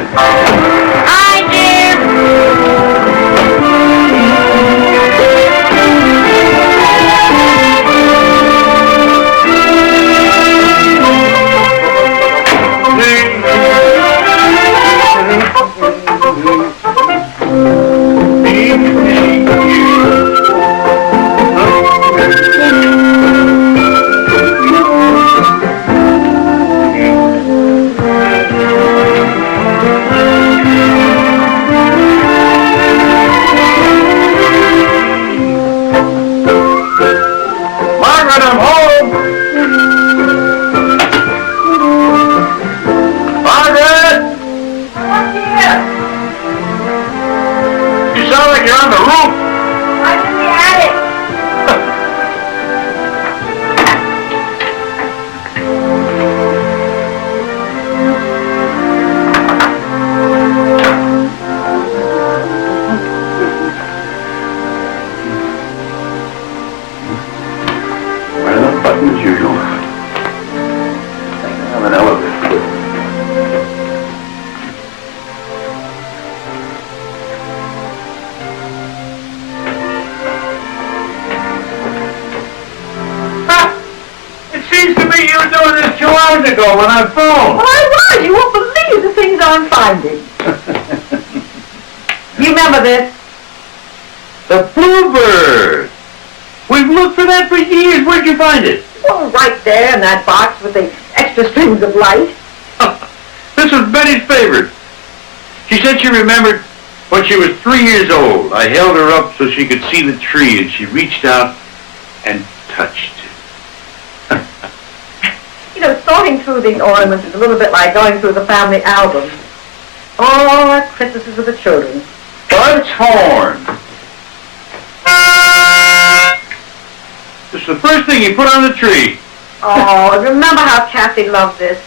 Hi, Jim. Margaret, I'm home! Margaret! What's here? You sound like you're on the roof! I'm in the attic. Right on button as usual. I'm an elevator. It seems to me you were doing this 2 hours ago when I phoned. Well, I was. You won't believe the things I'm finding. You remember this? The Bluebird! We've looked for that for years. Where'd you find it? Oh, right there in that box with the extra strings of light. This was Betty's favorite. She said she remembered when she was 3 years old. I held her up so she could see the tree, and she reached out and touched it. You know, sorting through these ornaments is a little bit like going through the family album. All our Christmases with the children. Bud's horn. It's the first thing you put on the tree. Oh, remember how Kathy loved this?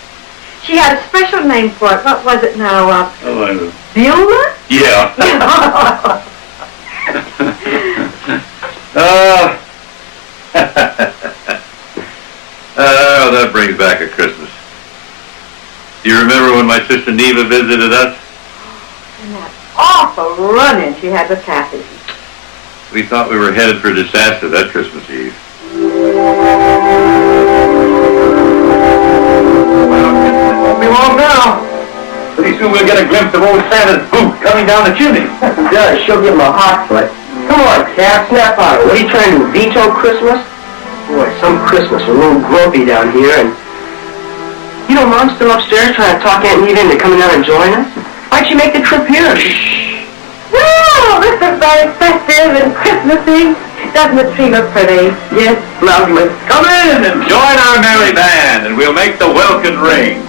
She had a special name for it. What was it now? Oh, I know. Beulah? Yeah. Oh, that brings back a Christmas. Do you remember when my sister Neva visited us? And that awful run-in she had with Kathy. We thought we were headed for disaster that Christmas Eve. Well, it won't be long now. Pretty soon we'll get a glimpse of old Santa's boot coming down the chimney. Yeah, she'll give him a hot foot. Come on, Cap, snap out of it. What are you trying to veto Christmas? Boy, some Christmas, we're a little grumpy down here, and... You know, Mom's still upstairs trying to talk Aunt Neva into coming down and joining us. Why'd she make the trip here? Shh. Oh, this is very festive and Christmassy. Doesn't the tree look pretty? Yes, lovely. Come in and join our merry band, and we'll make the welkin ring.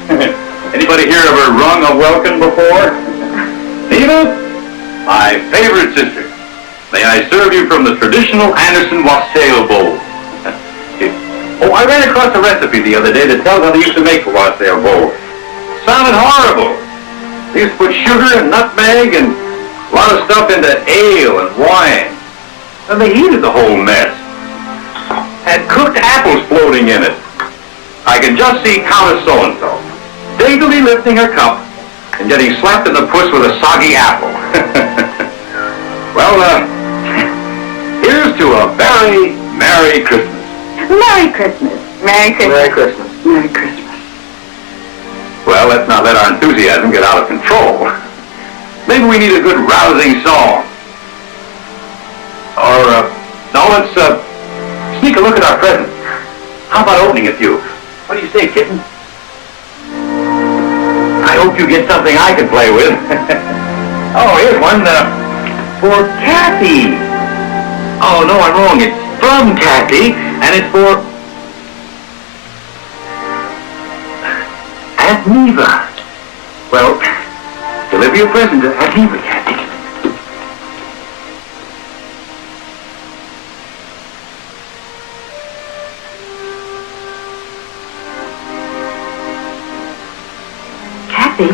Anybody here ever rung a welkin before? Neva, my favorite sister, may I serve you from the traditional Anderson wassail bowl. Oh, I ran across a recipe the other day that tells how they used to make the wassail bowl. Sounded horrible. They used to put sugar and nutmeg and a lot of stuff into ale and wine. And they heated the whole mess. Had cooked apples floating in it. I can just see Countess so-and-so daintily lifting her cup and getting slapped in the puss with a soggy apple. Well, here's to a very Merry Christmas. Merry Christmas. Merry Christmas. Merry Christmas. Merry Christmas. Well, let's not let our enthusiasm get out of control. Maybe we need a good rousing song. Or, no, let's, sneak a look at our presents. How about opening a few? What do you say, kitten? I hope you get something I can play with. Oh, here's one, for Kathy. Oh, no, I'm wrong. It's from Kathy, and it's for Aunt Neva. Well, deliver your present to Aunt Neva, Kathy. Kathy?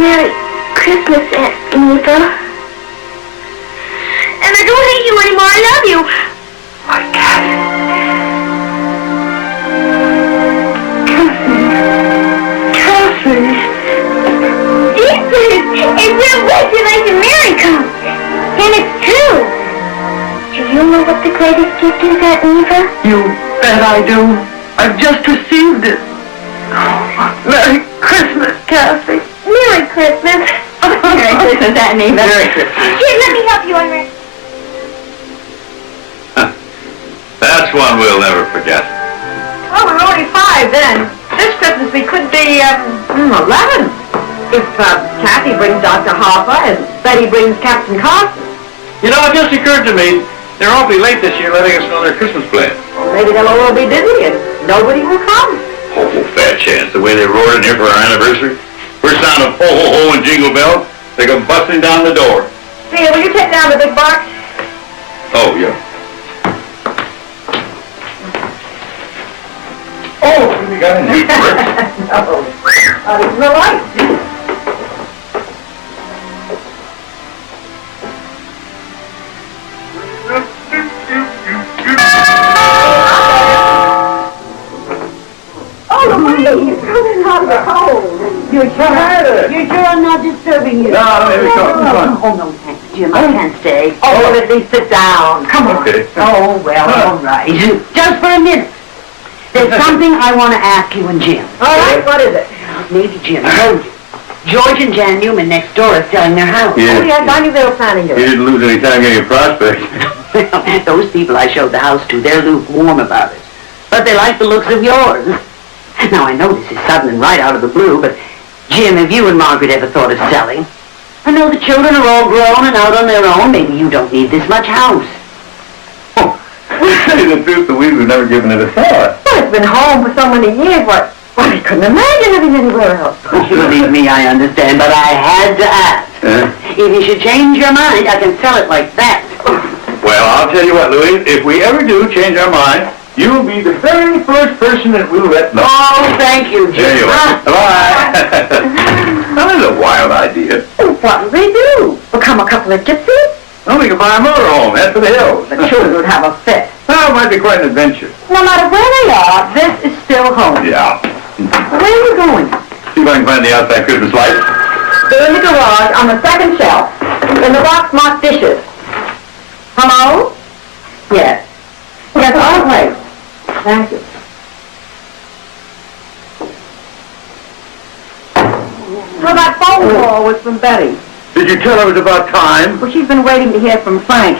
Merry Christmas, Aunt Eva. And I don't hate you anymore. I love you. My cat. Cassie. Jesus, it's real good to make the Mary come. And it's true. Do you know what the greatest gift is, Aunt Eva? You bet I do. I've just received it. Merry Christmas, Cassie. Merry Christmas. Merry Christmas, Aunt Eva. Merry Christmas. Here, let me help you unwrap. That's one we'll never forget. Oh, we're only 5 then. This Christmas we could be, 11. If Kathy brings Dr. Harper and Betty brings Captain Carson. You know, it just occurred to me, they're awfully late this year letting us know their Christmas plans. Well, maybe they'll all be busy and nobody will come. Oh, fat chance. The way they roared in here for our anniversary. First sound of ho-ho-ho and jingle bells, they come busting down the door. Tia, will you take down the big box? Oh, yeah. Oh, what have you got in there? No. It's the light. Oh, Louise, coming out of the cold. You're sure I'm not disturbing you? No, maybe come on. Oh, no, thanks, Jim. I can't stay. Oh, at least sit down. Come on. Okay. Oh, well, all right. Just for a minute. There's something I want to ask you and Jim. All right, what is it? Maybe Jim told you. George and Jan Newman next door are selling their house. Yeah. Oh, yes, I knew they were planning You it. didn't lose any time getting a prospect. Well, those people I showed the house to, they're lukewarm about it. But they like the looks of yours. Now, I know this is sudden and right out of the blue, but Jim, have you and Margaret ever thought of selling? I know the children are all grown and out on their own. Maybe you don't need this much house. Oh, to tell you the truth, Louise, we've never given it a thought. Well, it's been home for so many years. What? Well, I couldn't imagine living anywhere else. Believe me, I understand, but I had to ask. If you should change your mind, I can sell it like that. Well, I'll tell you what, Louise, if we ever do change our mind, you'll be the very first person that we'll let know. Oh, thank you, Jim. There you are. Bye. That is a wild idea. Oh, what will they do? Become a couple of gypsies? Well, we can buy a motorhome, head for the hills. The children would have a fit. Well, it might be quite an adventure. No matter where they are, this is still home. Yeah. Where are you going? See if I can find the outside Christmas lights. They're in the garage on the second shelf, in the box marked dishes. Hello? Yes. Yes, all right. Thank you. Well, that phone call was from Betty. Did you tell her it was about time? Well, she's been waiting to hear from Frank.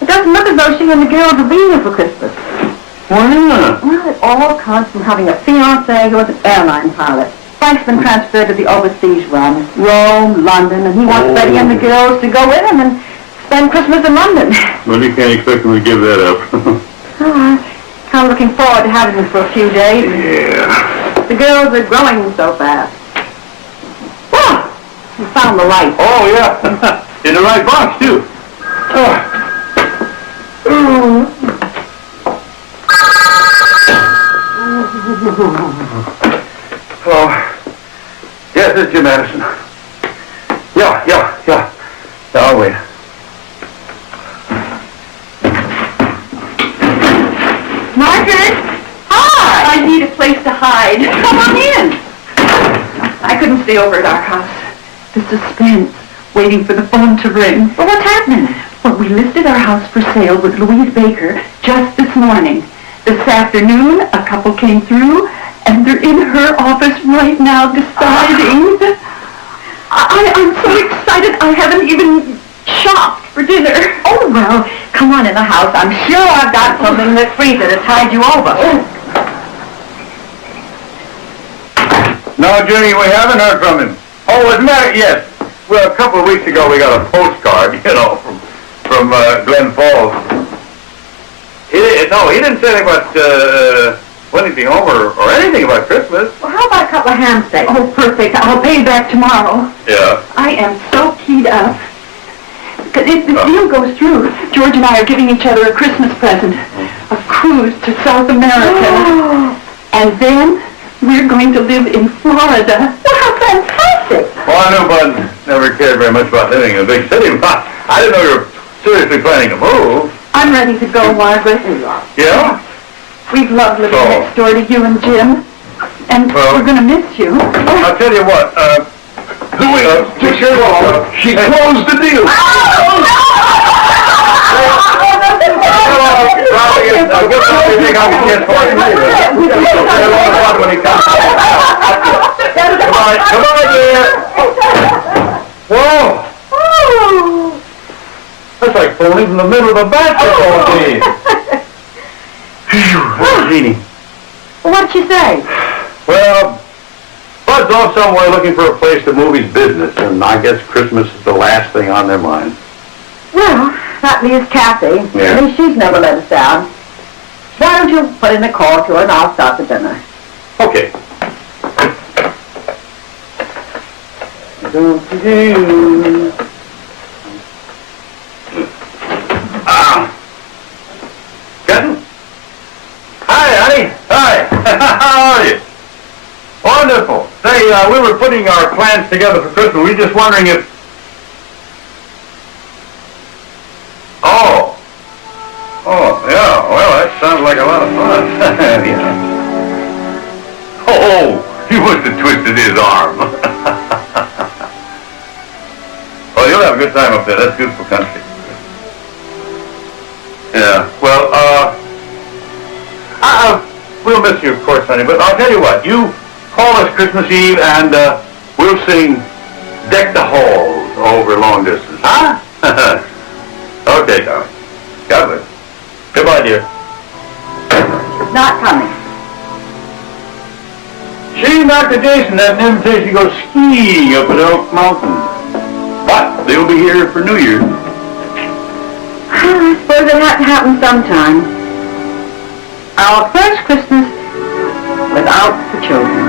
It doesn't look as though she and the girls will be here for Christmas. Why not? Well, it all comes from having a fiancé who was an airline pilot. Frank's been transferred to the overseas run, Rome, London, and he wants Betty and the girls to go with him and spend Christmas in London. Well, you can't expect them to give that up. Oh, I'm kind of looking forward to having them for a few days. Yeah. The girls are growing so fast. Oh, we found the light. Oh, yeah. In the right box, too. Oh. Oh. Yes, it's Jim Madison. Yeah. I'll wait. Margaret! Hi! I need a place to hide. Come on in. I couldn't stay over at our house. The suspense, waiting for the phone to ring. Well, what's happening? Well, we listed our house for sale with Louise Baker just this morning. This afternoon, a couple came through, and they're in her office right now deciding. I'm so excited I haven't even shopped for dinner. Oh, well, come on in the house. I'm sure I've got something in the freezer to tide you over. No, Jimmy, we haven't heard from him. Oh, as a matter, yes. Well, a couple of weeks ago we got a postcard, from Glen Falls. No, he didn't say anything about when he'd be home or anything about Christmas. Well, how about a couple of ham steaks? Oh, perfect. I'll pay you back tomorrow. Yeah. I am so keyed up. Because if the deal goes through, George and I are giving each other a Christmas present. A cruise to South America. And then we're going to live in Florida. Well, how fantastic. Well, I knew Bud never cared very much about living in a big city, but I didn't know you were seriously planning to move. I'm ready to go, Margaret. Yeah? We've loved living Oh. next door to you and Jim. And Well- we're gonna miss you. I'll tell you what, she closed the deal. Come on, dear. Whoa! That's like falling in the middle of a basketball game. Phew, that's Jeannie. What'd she say? Well, Bud's off somewhere looking for a place to move his business, and I guess Christmas is the last thing on their mind. Well, that leaves Kathy. Yeah. At least she's never let us down. Why don't you put in a call to her and I'll stop the dinner? Okay. Captain? Hi, honey. Hi. How are you? Wonderful. Say, we were putting our plans together for Christmas. We were just wondering if... Oh. Oh, yeah. Well, that sounds like a lot of fun. Yeah. Oh, he must have twisted his arm. Well, you'll have a good time up there. That's beautiful country. Yeah. Well, we'll miss you, of course, honey. But I'll tell you what. You call us Christmas Eve, and we'll sing "Deck the Halls" over long distance. Huh? Okay, darling. God bless. Goodbye, dear. Not coming. She and Dr. Jason had an invitation to go skiing up at Elk Mountain. But they'll be here for New Year's. I suppose it had to happen sometime. Our first Christmas without the children.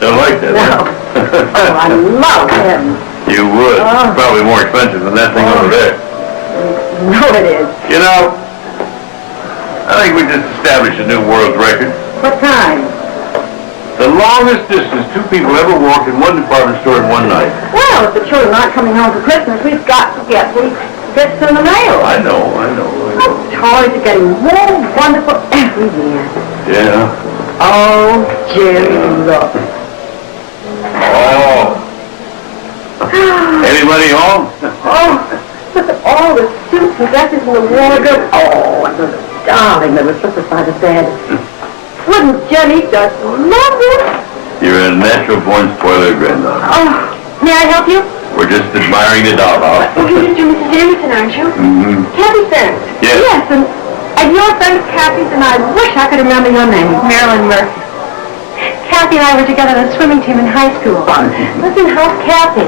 Don't like that, No. Oh, I love him. You would. Oh. Probably more expensive than that thing over there. No, it is. You know, I think we just established a new world record. What time? The longest distance two people ever walked in one department store in one night. Well, if the children aren't coming home for Christmas, we've got to get these bits in the mail. I know. Toys are getting more wonderful every year. Yeah. Oh, Jim, look. Oh. Anybody home? Oh, look at all the suits and dresses in the wardrobe. Oh, and the darling little slippers by the bed. Wouldn't Jenny just love it? You're a natural-born spoiler, granddaughter. Oh, may I help you? We're just admiring the dollhouse. Well, you're Mr. Mrs. Anderson, aren't you? Mm-hmm. Kathy Sands. Yes. Yes, and you're a friend of Kathy's, and I wish I could remember your name. Marilyn Murphy. Kathy and I were together on a swimming team in high school. Listen, how's Kathy?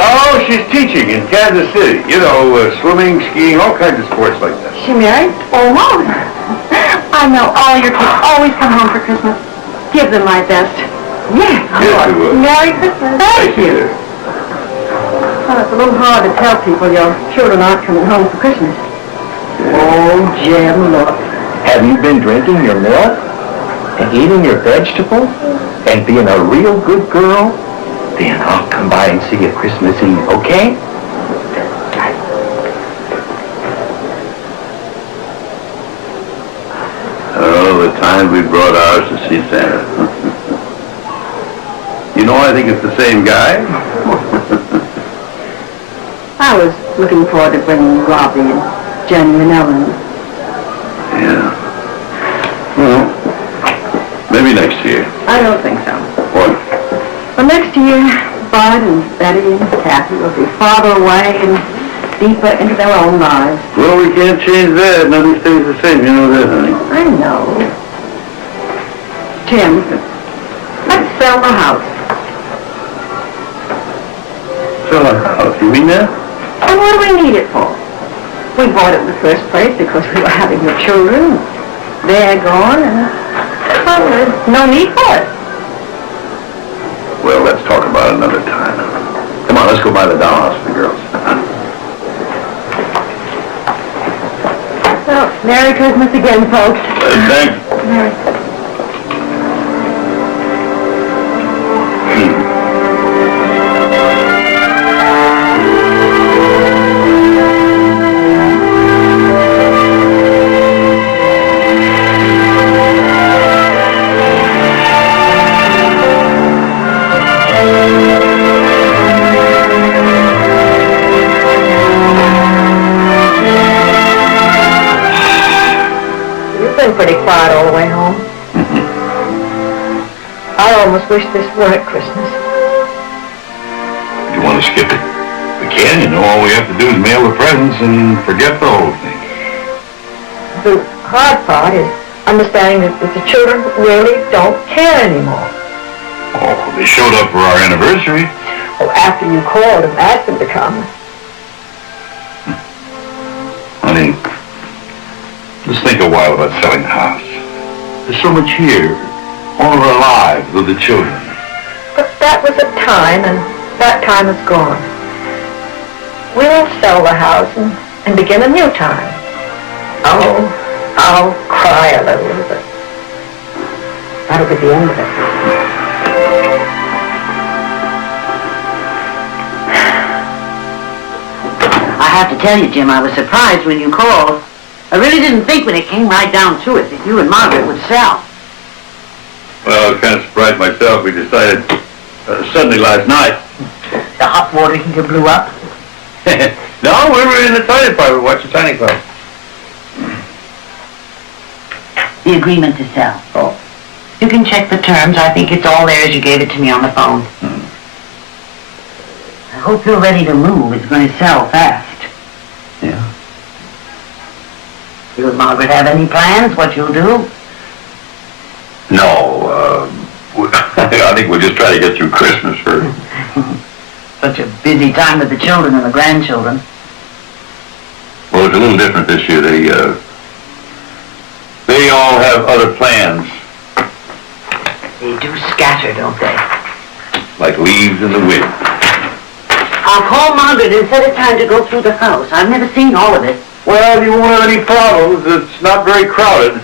Oh, she's teaching in Kansas City. You know, swimming, skiing, all kinds of sports like that. She married? Oh, no. I know all your kids always come home for Christmas. Give them my best. Yes, Yes, we will. Merry Christmas. Thank you. dear. Well, it's a little hard to tell people your children aren't coming home for Christmas. Oh, Jim, look. Have you been drinking your milk and eating your vegetables and being a real good girl? Then I'll come by and see you Christmas Eve, okay? Oh, the time we brought ours to see Santa. You know, I think it's the same guy. I was looking forward to bringing Robbie and Jenny and Ellen. Yeah. Well, maybe next year. I don't think so. What? Well, next year, Bud and Betty and Kathy will be farther away and deeper into their own lives. Well, we can't change that. Nothing stays the same. You know that, honey. I know. Tim, let's sell the house. Sell our house. You mean that? And what do we need it for? We bought it in the first place because we were having your children. They're gone, and well, there's no need for it. Well, let's talk about another time. Come on, let's go by the dollhouse for the girls. Well, Merry Christmas again, folks. Thanks. You've been pretty quiet all the way home. I almost wish this weren't Christmas. You want to skip it? We can, you know. All we have to do is mail the presents and forget the whole thing. The hard part is understanding that the children really don't care anymore. Oh, they showed up for our anniversary. Well, after you called and asked them to come. Honey, let's think a while about selling the house. There's so much here. All of our lives with the children. But that was a time, and that time is gone. We'll sell the house and begin a new time. Oh, I'll cry a little, but that'll be the end of it. I have to tell you, Jim, I was surprised when you called. I really didn't think when it came right down to it that you and Margaret would sell. Well, I was kind of surprised myself. We decided suddenly last night. The hot water heater blew up. No, we were in the toilet part watching Tiny Club. The agreement to sell. Oh. You can check the terms. I think it's all there as you gave it to me on the phone. I hope you're ready to move. It's going to sell fast. Yeah. You and Margaret have any plans? What you'll do? No, I think we'll just try to get through Christmas first. Such a busy time with the children and the grandchildren. Well, it's a little different this year. They all have other plans, They do scatter, don't they? like leaves in the wind. I'll call Margaret and set a time to go through the house. I've never seen all of it. Well, you won't have any problems. It's not very crowded.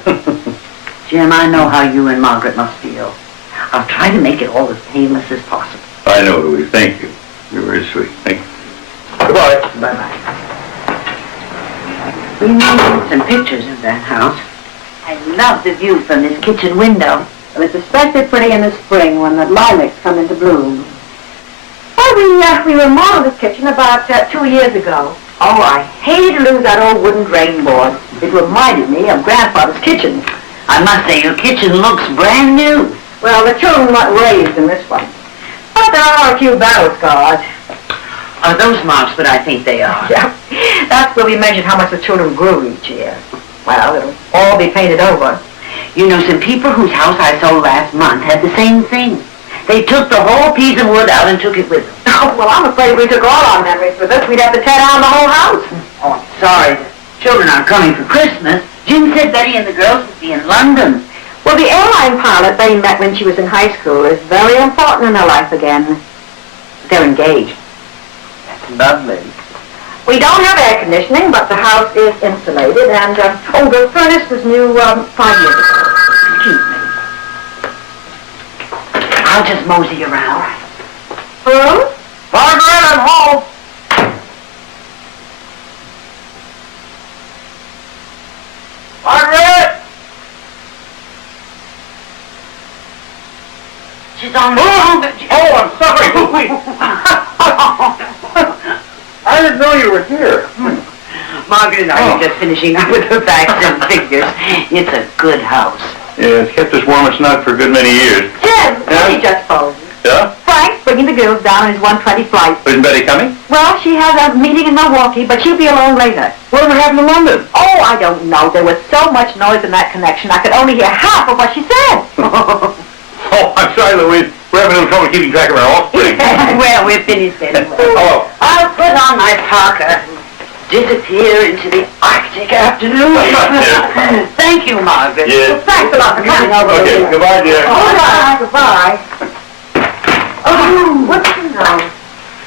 Jim, I know how you and Margaret must feel. I'll try to make it all as painless as possible. I know, Louise. Thank you. You're very sweet. Thank you. Goodbye. Bye-bye. We need some pictures of that house. I love the view from this kitchen window. It's especially pretty in the spring when the lilacs come into bloom. Well, we remodeled this kitchen about 2 years ago. Oh, I hated to lose that old wooden drain board. It reminded me of Grandfather's kitchen. I must say, your kitchen looks brand new. Well, the children weren't raised in this one. But there are a few battle scars. Are those marks what I think they are? Yeah, that's where we measured how much the children grew each year. Well, it'll all be painted over. You know, some people whose house I sold last month had the same thing. They took the whole piece of wood out and took it with them. Oh, well, I'm afraid if we took all our memories with us, we'd have to tear down the whole house. Oh, I'm sorry. The children aren't coming for Christmas. Jim said Betty and the girls would be in London. Well, the airline pilot Betty met when she was in high school is very important in her life again. They're engaged. That's lovely. We don't have air conditioning, but the house is insulated, and, the furnace was new 5 years ago. Excuse me. I'll just mosey around. Hello? Margaret, I'm home. Margaret! She's on the phone. Oh, I'm sorry, Louise. I didn't know you were here. Margaret and I are just finishing up with the facts and figures. It's a good house. Yeah, it's kept us warm and snug for a good many years. Jim, Yeah? he just phoned. Yeah? Frank's bringing the girls down on his 1:20 flight. Isn't Betty coming? Well, she has a meeting in Milwaukee, but she'll be alone later. Whatever happened to London? Oh, I don't know. There was so much noise in that connection, I could only hear half of what she said. Oh, I'm sorry, Louise. We're having a little trouble keeping track of our offspring. Well, we're finished anyway. Hello. I'll put on my parka and disappear into the Arctic afternoon. Yeah. Thank you, Margaret. Yes. Thanks a lot for coming over. Okay, goodbye, dear. Goodbye. Goodbye. Oh, what's No.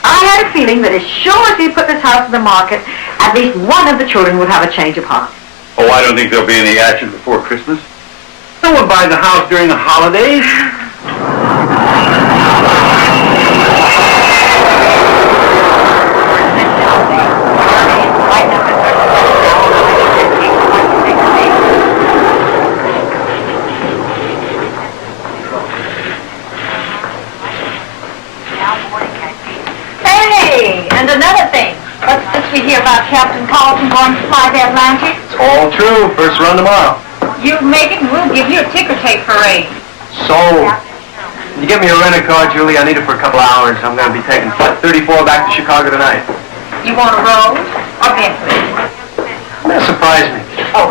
I had a feeling that as sure as we put this house in the market, at least one of the children would have a change of heart. Oh, I don't think there'll be any action before Christmas. No one buys a house during the holidays. Hey, and another thing. What's this we hear about Captain Carlton going to fly the Atlantic? It's all true. First run tomorrow. You make it and we'll give you a ticker tape parade. Sold. Can you get me a rent-a-car, Julie? I need it for a couple of hours. I'm going to be taking Flight 34 back to Chicago tonight. You want a Rose or Bentley? That surprised me. Oh.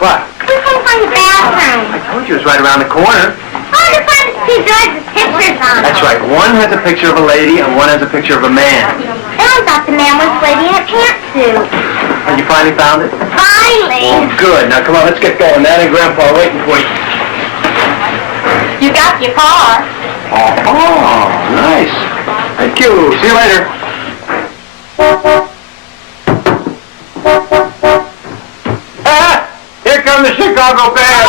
What? We couldn't find the bathroom. I told you it was right around the corner. Oh, to find the two drugs with pictures on them. That's right. One has a picture of a lady and one has a picture of a man. And I thought the man was a lady in a pantsuit. Oh, you finally found it? Finally. Oh, good. Now, come on, let's get going. Dad and Grandpa are waiting for you. You got your car. Oh, nice. Thank you. See you later. Ah! Here come the Chicago Bears!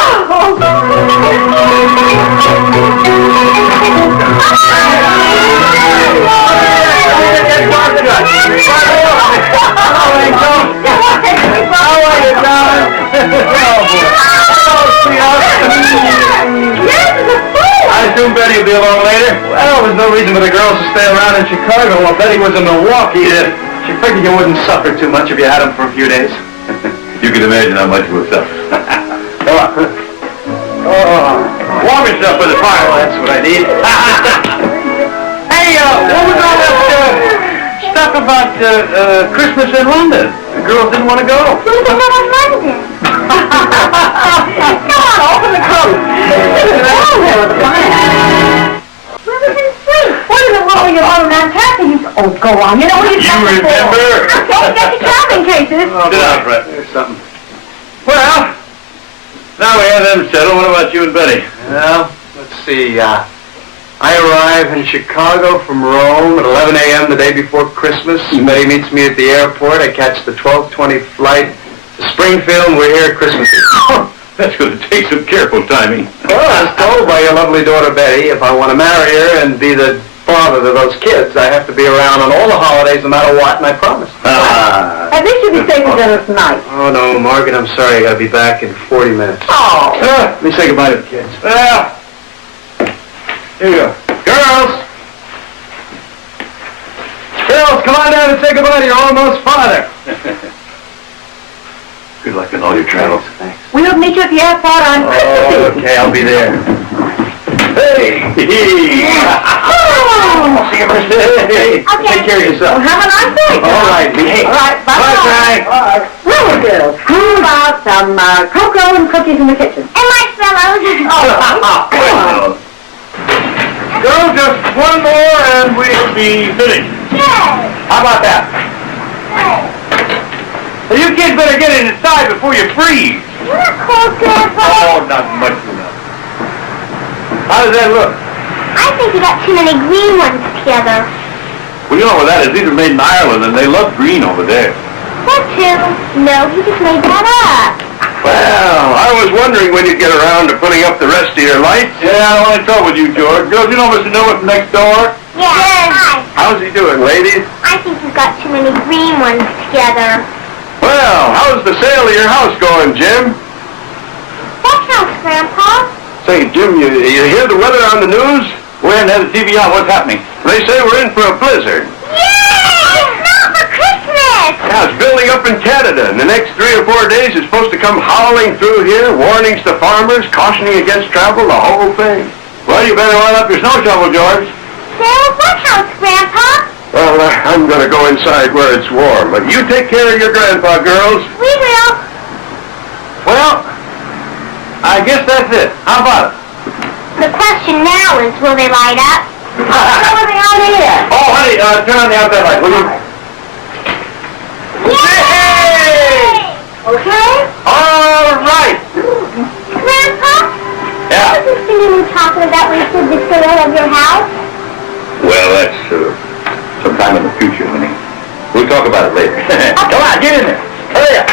I assume Betty will be along later. Well, there's no reason for the girls to stay around in Chicago while Betty was in Milwaukee. She figured you wouldn't suffer too much if you had them for a few days. You can imagine how much we'll suffer. Come on. Oh, warm yourself by the fire. Oh, that's what I need. Hey, what was all that stuff about Christmas in London? The girls didn't want to go. Who's the one in London? Come on, open the coat. Where was in sleep? What is it wrong with your own tapping? Oh, go on. You know what you've You done before. remember? Okay, get your shopping cases. Sit down, Fred. There's something. Well, now we have them settled. What about you and Betty? Well, let's see. I arrive in Chicago from Rome at 11 a.m. the day before Christmas. Betty meets me at the airport. I catch the 12:20 flight to Springfield, and we're here at Christmas Eve. That's going to take some careful timing. Well, I was told by your lovely daughter Betty, if I want to marry her and be the father to those kids, I have to be around on all the holidays no matter what, and I promised. At least you'll be safe for dinner tonight. Oh, no, Margaret, I'm sorry. I got to be back in 40 minutes. Oh. Let me say goodbye to the kids. Well, here you go. Girls! Girls, come on down and say goodbye to your almost father. Good luck in all your travels. Thanks. We'll meet you at the airport on Christmas Eve. Okay, I'll be there. Hey! See you, Mr. Hey, take care of yourself. Well, have a nice day. All right, behave. All right, bye-bye. Bye, Frank. Well, girls, how about some cocoa and cookies in the kitchen? And marshmallows. Well, Girls, just one more and we'll be finished. Yes. How about that? Well, you kids better get inside before you freeze. You're not cold, Grandpa. oh, not much enough. How does that look? I think you got too many green ones together. Well, you know what that is? These are made in Ireland, and they love green over there. What two? No, he just made that up. Well, I was wondering when you'd get around to putting up the rest of your lights. Yeah, I don't want to trouble you, George. Girls, you know Mr. Newman from next door? Yeah. Hi. How's he doing, ladies? I think you've got too many green ones together. Well, how's the sale of your house going, Jim? What house, Grandpa? Say, Jim, you hear the weather on the news? We haven't had the TV on. What's happening? They say we're in for a blizzard. Yay! Snow for Christmas! Yeah, it's building up in Canada. In the next 3 or 4 days, it's supposed to come howling through here, warnings to farmers, cautioning against travel, the whole thing. Well, you better oil up your snow shovel, George. Sale of what house, Grandpa? Well, I'm going to go inside where it's warm. But you take care of your grandpa, girls. We will. Well, I guess that's it. How about it? The question now is, will they light up? How are they out here? Oh, honey, turn on the outside light, will you? Yay! Okay? All right. Grandpa? Yeah. What was this thing you were talking about when you said the sale of your house? Well, that's about it later. Come on, get in there. Hurry up.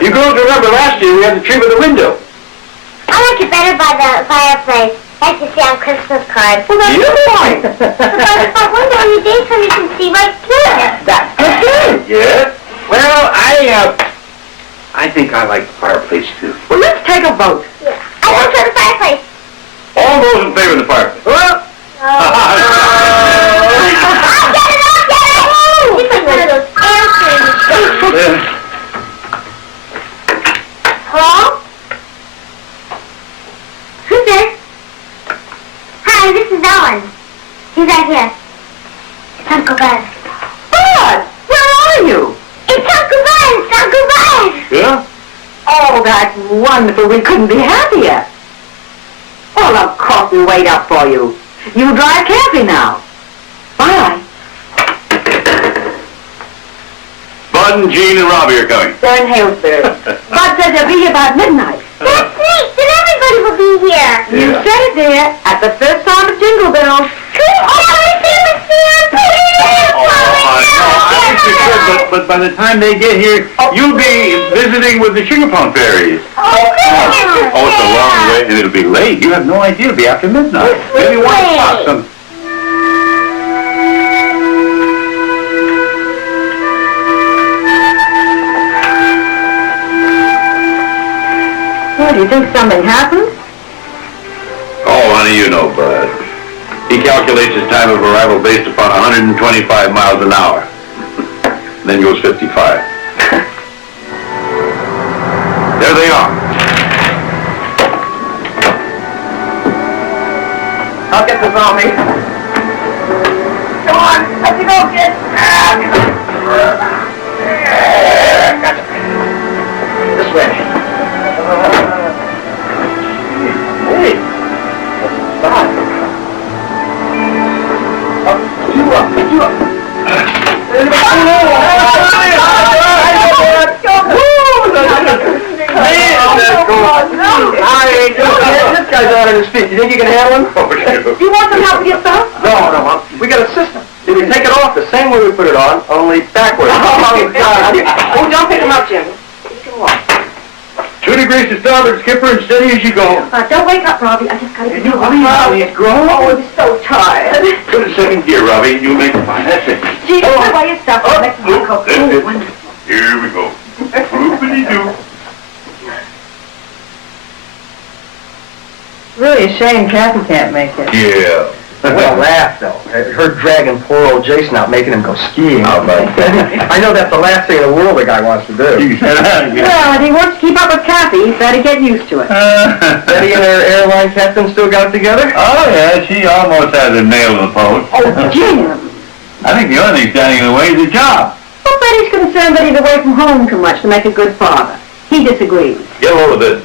You girls remember last year we had the tree by the window. I like it better by the fireplace. Like you see on Christmas cards. Well, that's Yeah. the point. But by the window on your daytime, you can see right through it. That's good. Yeah? Well, I think I like the fireplace too. Well, let's take a vote. Yeah. I want to the fireplace. All those in favor of the fireplace? Well, I'll get it! It's like one of those answers. Hello? Who's there? Hi, this is Ellen. He's right here. It's Uncle Buzz. Bud, where are you? It's Uncle Buzz! Uncle Buzz! yeah? Oh, that's wonderful. We couldn't be happier. Well, of course we'll wait up for you. You drive Kathy now. Bye. Bud and Jean and Robbie are coming. They're in Halesbury. Bud said they'll be here by midnight. That's neat! Then everybody will be here! You said it there at the first sound of Jingle Bells. I think you should, but by the time they get here, you'll be visiting with the Sugar Plum Fairies. Oh, Oh, it's a long way, and it'll be late. You have no idea. It'll be after midnight. Maybe 1 o'clock. Some... Well, do you think something happened? Oh, honey, you know Bud. He calculates his time of arrival based upon 125 miles an hour. Then goes 55. There they are. I'll get the zombie. Come on, let's go, kid. Gotcha. This way. Hey. Stop. You up. This guy's out on his feet. You think you can handle him? Oh, shoot. You want some help with your stuff? No, Mom. We got a system. You can take it off the same way we put it on, only backwards. Oh, don't pick him up, Jim. You can walk. 2 degrees to starboard, skipper, and steady as you go. Don't wake up, Robbie. I just gotta get you Robbie, he's grown. Oh, I'm so tired. Put a second gear, Robbie, and you'll make it fine. That's it. Gee, put away your stuff. I'll make some cocoa. That's Oh, it. wonderful. Here we go. Whoopity-doo. Really a shame Kathy can't make it. Yeah. Well, laugh, though. Her dragging poor old Jason out, making him go skiing. How about that? I know that's the last thing in the world a guy wants to do. You said that again. Well, if he wants to keep up with Kathy, he's got to get used to it. Betty and her airline captain still got it together? Oh, yeah, she almost has a nail in the post. Oh, Jim. I think the only thing standing in the way is the job. Well, Betty's concerned that he's away from home too much to make a good father. He disagrees. Get hold of this.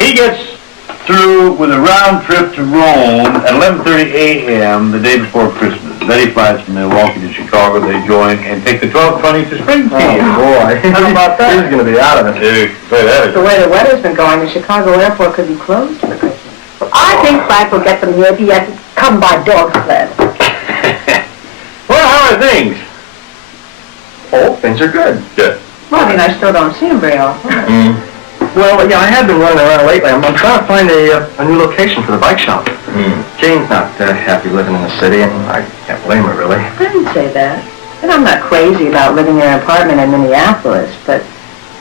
He gets through with a round trip to Rome at 11:30 a.m. the day before Christmas. Betty flies from Milwaukee to Chicago. They join and take the 12:20 to Springfield. boy. How about that? He's going to be out of it. Yeah, say that. The way the weather's been going, the Chicago airport could be closed for Christmas. Well, I think Frank will get them here if he has to come by dog sled. Well, how are things? Oh, things are good. Good. Well, I mean, I still don't see him very often. Well, yeah, I have been running around lately. I'm trying to find a new location for the bike shop. Jane's not happy living in the city, and I can't blame her, really. I didn't say that. And I'm not crazy about living in an apartment in Minneapolis, but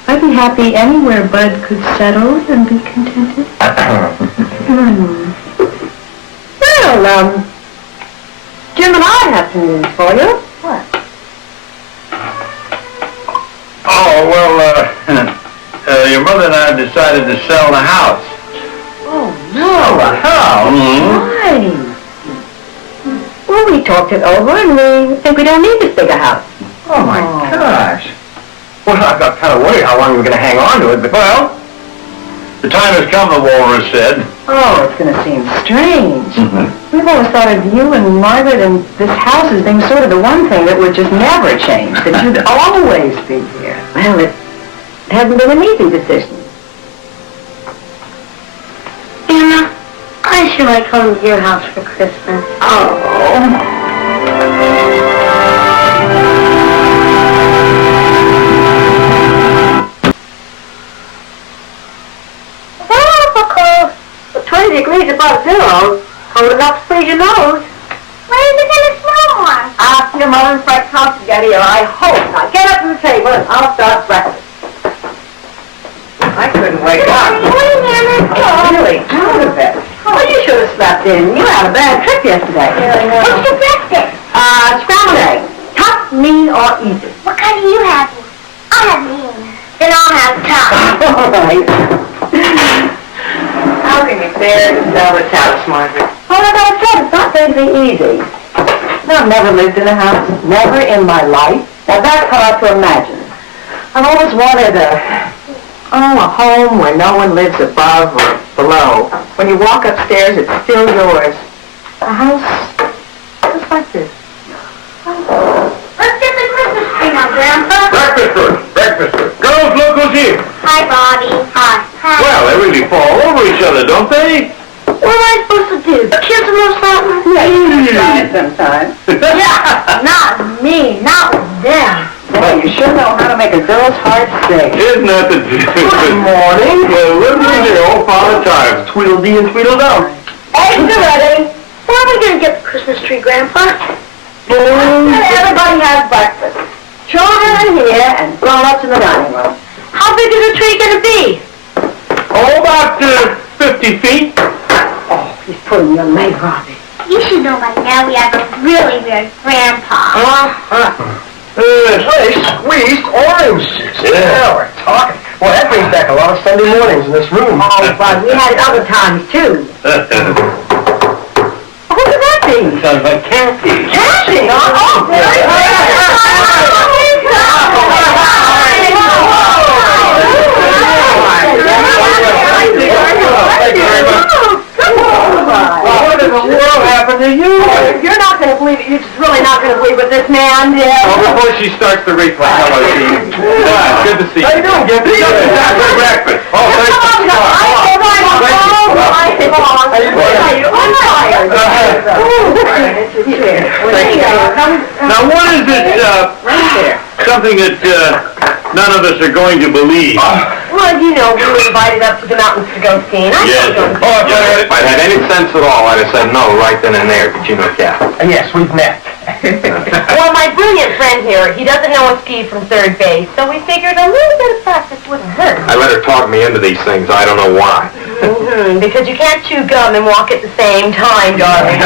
I'd be happy anywhere Bud could settle and be contented. Well, Jim and I have some news for you. What? Oh, well, your mother and I have decided to sell the house. Oh, no. the house? Why? Well, we talked it over, and we think we don't need this bigger house. Oh, my gosh. Well, I got kind of worried how long we were going to hang on to it, but... Well, the time has come, the walrus said. Oh, it's going to seem strange. We've always thought of you and Margaret and this house as being sort of the one thing that would just never change, that you'd always be here. Well, It hasn't been an easy decision. Anna, I sure like coming to your house for Christmas. Oh. Well, 20 degrees above zero. Cold enough to freeze your nose. when is it going to snow more? After your mother and Frank Thompson get here, I hope. Now get up from the table and I'll start breakfast. I couldn't wake up. Really out of it. Well, you should have slept in. You had a bad trip yesterday. What's your breakfast? Scrambled eggs. Tough, mean, or easy. What kind are you having? I'll have mean. Then I'll have tough. All right. How can you bear to sell this house, Margaret? Well, like I said, it's not going to be easy. I've never lived in a house, never in my life. Now, that's hard to imagine. I've always wanted a home where no one lives above or below. When you walk upstairs, it's still yours. A house just like this. Let's get the Christmas tree now, Grandpa. Breakfast first. Breakfast first. Girls, look who's here. Hi, Bobby. Hi. Hi. Well, they really fall over each other, don't they? What am I supposed to do? Kiss them or something? Try it sometime. Yeah, not me. Not with them. Well, you sure know how to make a girl's heart sing. Isn't that the truth? Good morning. Well, living in the old father times. Tweedledee and Tweedledum. Eggs are ready. Where are we going to get the Christmas tree, Grandpa? Everybody has breakfast. Children are here and grown-ups in the dining room. How big is the tree going to be? Oh, about 50 feet. Oh, he's pulling your leg, Robbie. You should know by now we have a really weird Grandpa. Hey, squeezed orange juice. Yeah, we're talking. Well, that brings back a lot of Sunday mornings in this room. Oh, but we had it other times, too. Who could that be? Sounds like Kathy. Kathy! Oh, What in the world happened to you? You're not going to believe it. You're just really not going to believe what this man did. Oh, before she starts the replay, hello, Steve. Good to see you. How you doing, Gippy? Just in time for breakfast. Oh, thank you. Now, what is it, something that none of us are going to believe? Well, you know, we were invited up to the mountains to go skiing. Yes. Oh, if I had any sense at all, I'd have said no right then and there, but you know, Kathy. Yes, we've met. Well, my brilliant friend here, he doesn't know a ski from third base, so we figured a little bit of practice wouldn't hurt. I let her talk me into these things. I don't know why. Because you can't chew gum and walk at the same time, darling.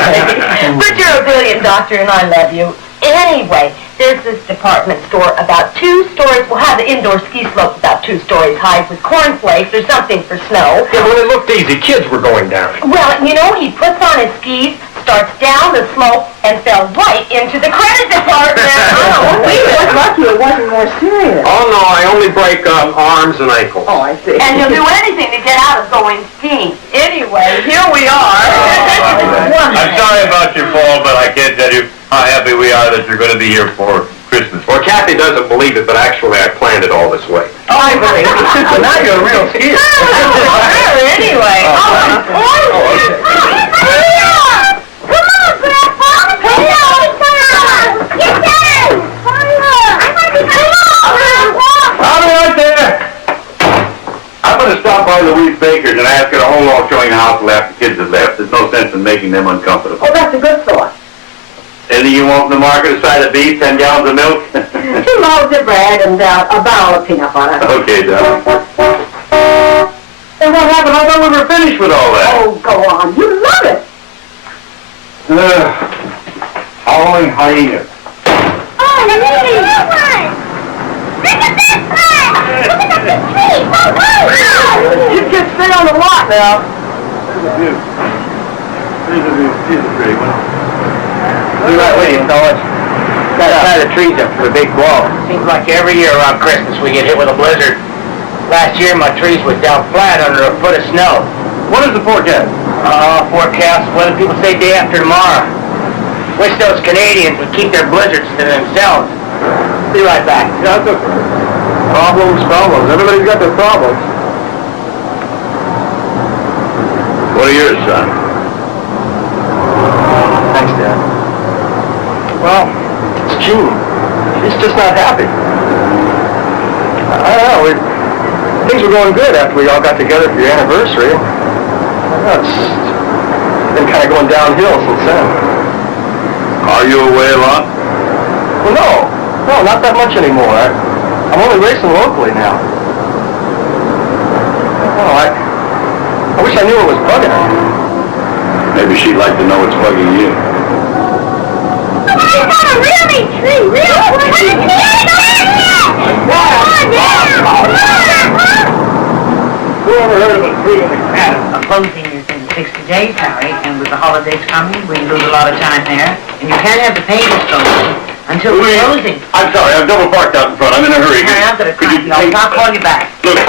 But you're a brilliant doctor, and I love you. Anyway, there's this department store about 2 stories. We'll have the indoor ski slope about 2 stories high with cornflakes or something for snow. Yeah, well, it looked easy. Kids were going down. Well, you know, he puts on his skis, starts down the slope, and fell right into the credit department. Oh, we were lucky it wasn't more serious. Oh, no, I only break arms and ankles. Oh, I see. And he'll do anything to get out of going skiing. Anyway, here we are. I'm sorry about your fall, but I can't tell you how happy we are that you're going to be here for Christmas. Well, Kathy doesn't believe it, but actually I planned it all this way. Oh, I believe it. So now you're a real skier. Anyway. Come on, Grandpa. Come on. Get down. I want to come on, Grandpa. I'll be right there. I'm going to stop by Louise Baker's and ask her to hold off showing the house till after the kids have left. There's no sense in making them uncomfortable. Oh, that's a good thought. Anything you want from the market, a side of beef, 10 gallons of milk? 2 loaves of bread and a barrel of peanut butter. Okay, darling. And what happened? I thought we were finished with all that. Oh, go on. You love it. Howling hyena. Oh, look at this one. Look at this one. Look at the tree. You can sit on the lot now. There's a view. Here's a pretty one. Look right with you, fellas. Gotta tie the trees up for the big blow. Seems like every year around Christmas we get hit with a blizzard. Last year my trees was down flat under a foot of snow. What is the forecast? Forecast, weather people say day after tomorrow. Wish those Canadians would keep their blizzards to themselves. Be right back. Yeah, that's okay. Problems. Everybody's got their problems. What are yours, son? Thanks, Dad. Well, it's Jean. She's just not happy. I don't know. Things were going good after we all got together for your anniversary. It's been kind of going downhill since then. Are you away a lot? Well, no, not that much anymore. I'm only racing locally now. Oh, I wish I knew what was bugging her. Maybe she'd like to know what's bugging you. I got a really tree. Who ever heard of a tree in the cat? Closing is in 60 days, Harry, and with the holidays coming, we lose a lot of time there. And you can't have the painters going until the closing. I'm sorry, I'm double parked out in front. I'm in a hurry. Harry, I've got to crank you off. I'll call you back. Look,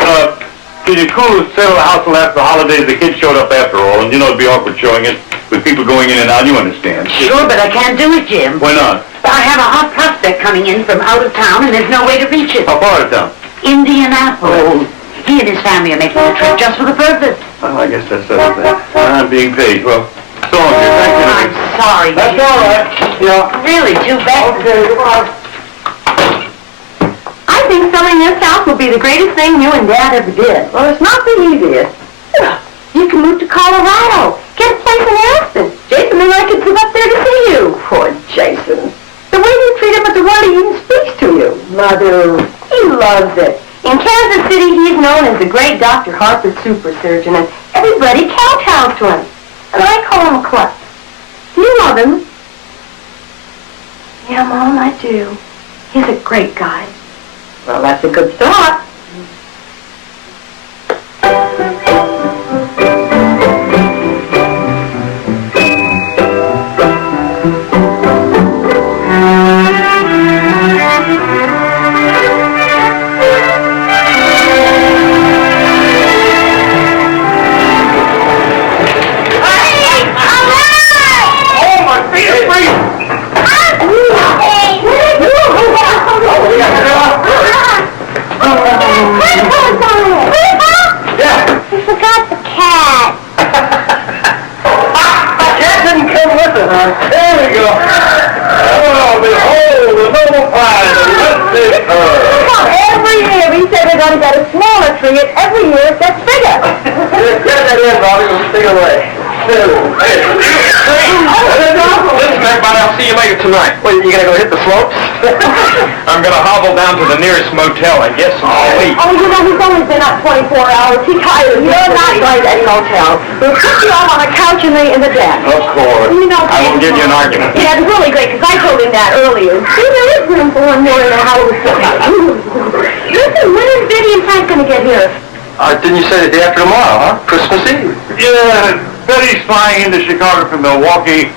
can you settle the house till after the holidays? The kids showed up after all, and you know it'd be awkward showing it with people going in and out. You understand? Sure, but I can't do it, Jim. Why not? I have a hot prospect coming in from out of town, and there's no way to reach it. How far out of town? Indianapolis. He and his family are making the trip just for the purpose. Well, I guess that's settles that. I'm being paid. Well, so long, dear. Thank you. I'm sorry, That's Jim. all right. Yeah. Really, too bad. Okay, goodbye. I think selling this house will be the greatest thing you and Dad ever did. Well, it's not the easiest. You can move to Colorado. Get a place in Aspen. Jason and I could sit up there to see you. Poor Jason. The way you treat him at the one he even speaks to you. Mother, he loves it. In Kansas City, he's known as the great Dr. Harper super surgeon, and everybody kowtows to him. And I call him a klutz. Do you love him? Yeah, Mom, I do. He's a great guy. Well, that's a good start. I forgot the cat. Cat didn't come with us. There we go. Oh, behold, the noble prize of Rusty Well, every year we say we're going to get a smaller tree, and every year it gets bigger. Get that in, Bobby. We'll stick away. Listen, everybody, I'll see you later tonight. Wait, you gonna go hit the slopes? I'm gonna hobble down to the nearest motel and get some sleep. Oh, you know, he's only been up 24 hours. He's tired. You're not going to any hotel. We'll put you out on a couch in the den. Of course. You know, I won't give you an argument. Yeah, it's really great, because I told him that earlier. See, there is room for one more in the house. Listen, when is Biddy and Frank going to get here? Didn't you say the day after tomorrow, huh? Christmas Eve. Yeah, Betty's flying into Chicago from Milwaukee.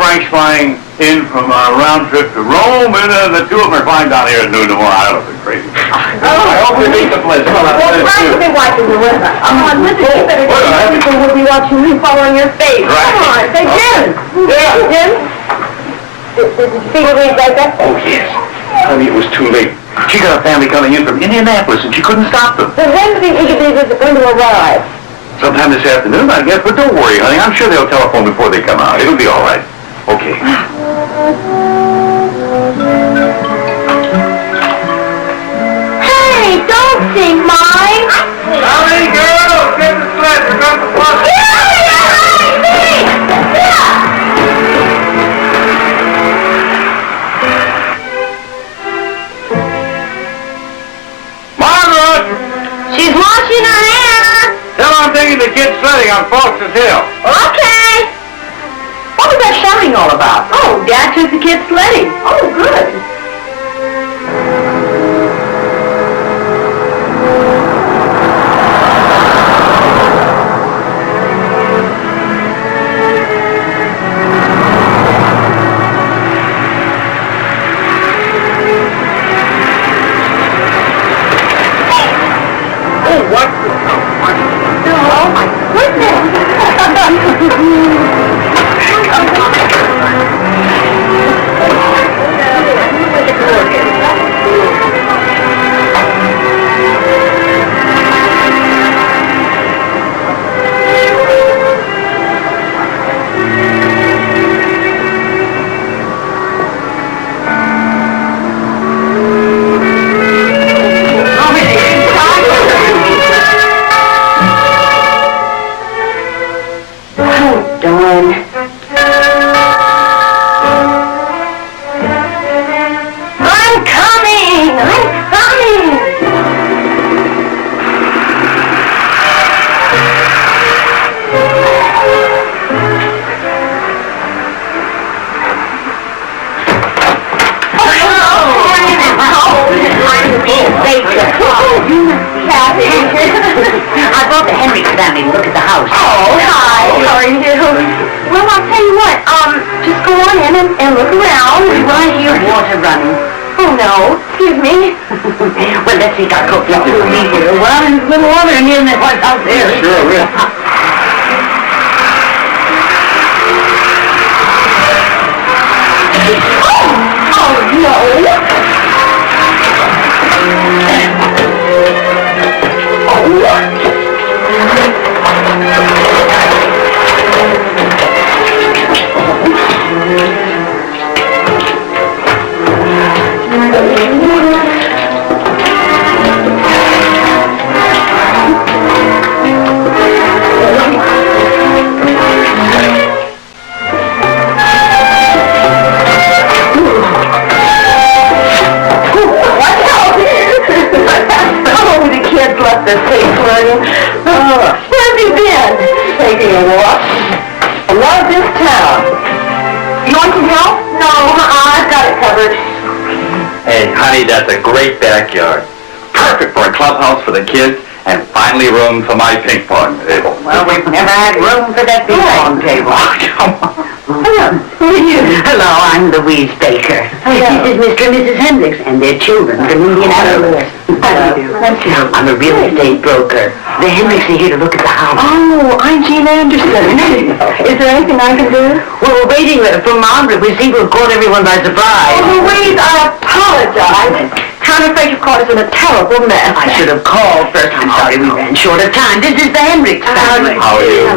Frank's flying in from a round trip to Rome, and the two of them are flying down here at noon tomorrow. I don't know if it's crazy. I hope you meet the place. Well, Frank will be watching the weather. Come on, listen, you better get your people will be watching me following your face. Right. Come on, say Jim. Yeah. Jim? Did you see what we like that? Oh, yes. Honey, it was too late. She got a family coming in from Indianapolis, and she couldn't stop them. Then when do you think Iggy's going to arrive? Sometime this afternoon, I guess, but don't worry, honey. I'm sure they'll telephone before they come out. It'll be all right. Okay. Hey, don't sing mine. Howdy, girls! Get the sled. We're going to fly. Margaret! She's washing her hair. Tell her I'm taking the kids sledding on Fox's Hill. Okay. What was that shouting all about? Oh, Dad took the kids sledding. Oh, good. Oh, what? Oh, my goodness. I'm coming. Kathy. I brought the Henry family to look at the house. Oh, hi. How are you? Well, I'll tell you what. Just go on in and look around. Well, I hear water running. Oh, no. Excuse me. Well, let's see, I'll cook you through me here. Well, there's a little water in here and there's what's out there. Sure, Rick. Oh, no. The safe learning. Where have you been? Taking a walk. I love this town. You want some help? No, I've got it covered. Hey, honey, that's a great backyard. Perfect for a clubhouse for the kids, and finally room for my ping pong table. Well, we've never had room for that ping pong table. Come on. Hello. Who are you? Hello, I'm Louise Baker. Hello. This is Mr. and Mrs. Hendricks and their children from Indianapolis. How do you do? I'm a real estate broker. The Hendricks are here to look at the house. Oh, I'm Jean Anderson. Is there anything I can do? Well, we're waiting for Margaret. We seem to have caught everyone by surprise. Oh, Louise, I apologize. I'm afraid you've caught us in a terrible mess. I should have called first. I'm sorry we ran short of time. This is the Hendricks family. How are you?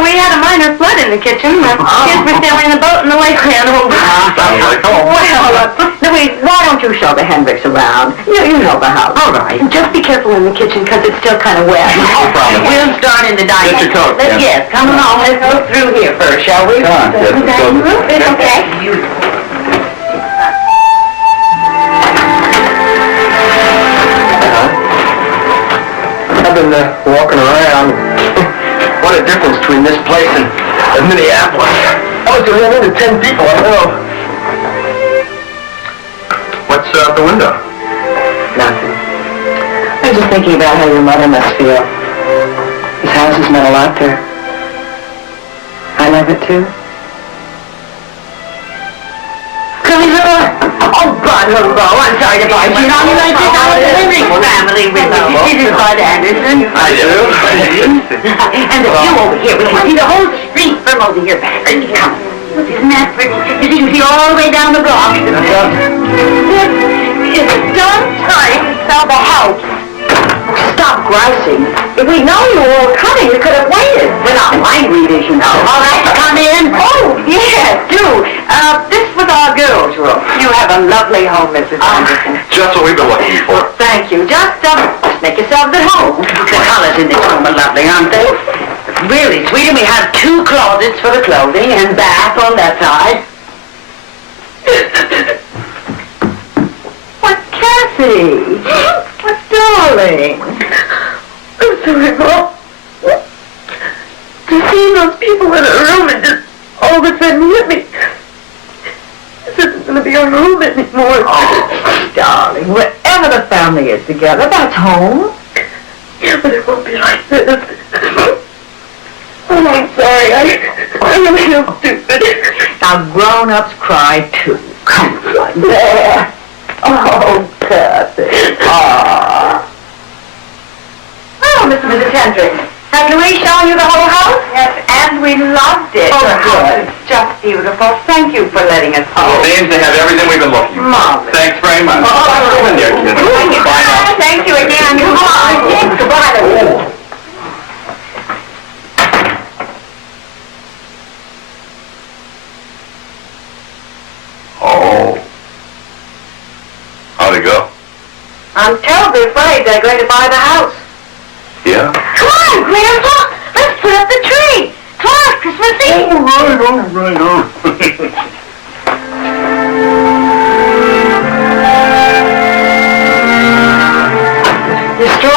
We had a minor flood in the kitchen. The kids were sailing the boat and the lake ran over. Sounds like home. Well, Louise, why don't you show the Hendricks around? You know the house. All right. Just be careful in the kitchen because it's still kind of wet. No problem. We'll start in the dining Get your coat, room. Ken. Yes, come along. Let's look through here first, shall we? Come on, yes, let's go. It's okay. I've been walking around. What a difference between this place and Minneapolis. I was ran into 10 people, I know. What's out the window? Nothing. I was just thinking about how your mother must feel. This house has meant a lot to her. I love it too. Come in, Laura. Oh, God, hello. I'm sorry to barge in on you like this. I was the Hendricks family with me. This is Bud Anderson. I do. And the view over here. We can see the whole street from over here. Come. Isn't that pretty? You can see all the way down the block. It's darn time to sell the house. Stop grousing. If we'd known you were all coming, we could have waited. We're not mind readers, you know. All right, come in. Oh, yes, do. This was our girls' room. You have a lovely home, Mrs. Anderson. Just what we've been looking for. Thank you. Just make yourselves at home. The colors in this room are lovely, aren't they? Really sweet, and we have 2 closets for the clothing and bath on that side. What, Kathy? What, darling? I'm sorry, Mom. To see those people in a room and just all of a sudden hit me. This isn't going to be our home anymore. Oh, darling, wherever the family is together, that's home. Yeah, but it won't be like this. Oh, I'm sorry. I really feel stupid. Now, grown-ups cry, too. Come on. There. Oh, Kathy. Ah. Oh, Mr. and Mrs. Hendricks. Have Louise shown you the whole house? Yes, and we loved it. Oh, good. It's just beautiful. Thank you for letting us see it. Seems to have everything we've been looking for. Marvelous. Thanks very much. Come in there, kids. Thank you. Bye now. Thank you again. Come on. Goodbye. Oh. How'd it go? I'm terribly afraid they're going to buy the house. Yeah? Come on, Grandpa. Let's put up the tree. Come on, Christmas Eve. All right.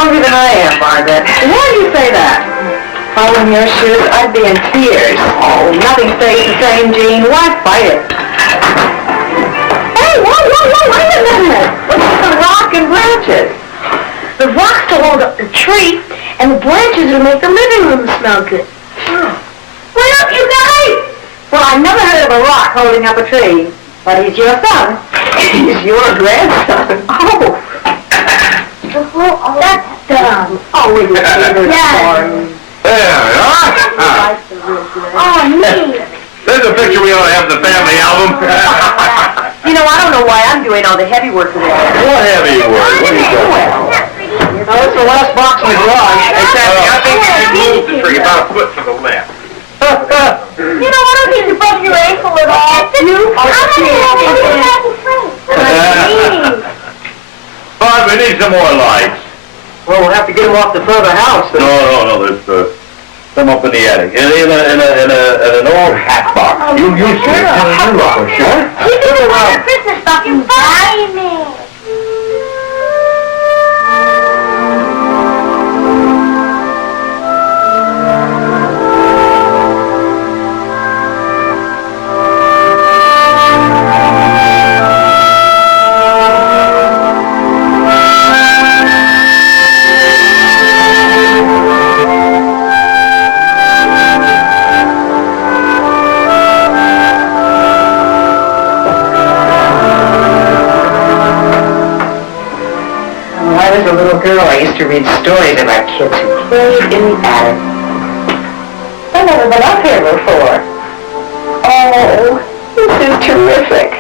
stronger than I am, Margaret. Why do you say that? If I were in your shoes, I'd be in tears. Oh, nothing stays the same, Jean. Why fight it? Hey, wait a minute. Look at the rock and branches. The rocks will hold up the tree, and the branches will make the living room smell good. What up, you guys? Well, I've never heard of a rock holding up a tree, but he's your son. He's your grandson. Oh. That's dumb. Oh, we just Yeah. There we are. Oh, me. There's a picture we ought to have in the family album. You know, I don't know why I'm doing all the heavy work today. What heavy word? What are you talking about? Oh, it's the last box in the garage. Exactly. I think you should move the tree about a foot to the left. You know, I don't need to break your ankle at all. But we need some more lights. Well, we'll have to get him off the front of the house. No. There's some up in the attic. In an old hat box. You see it. Sure. You can do your Christmas stocking by me. When I was a little girl, I used to read stories about kids who played in the attic. I've never been up here before. Oh, this is terrific.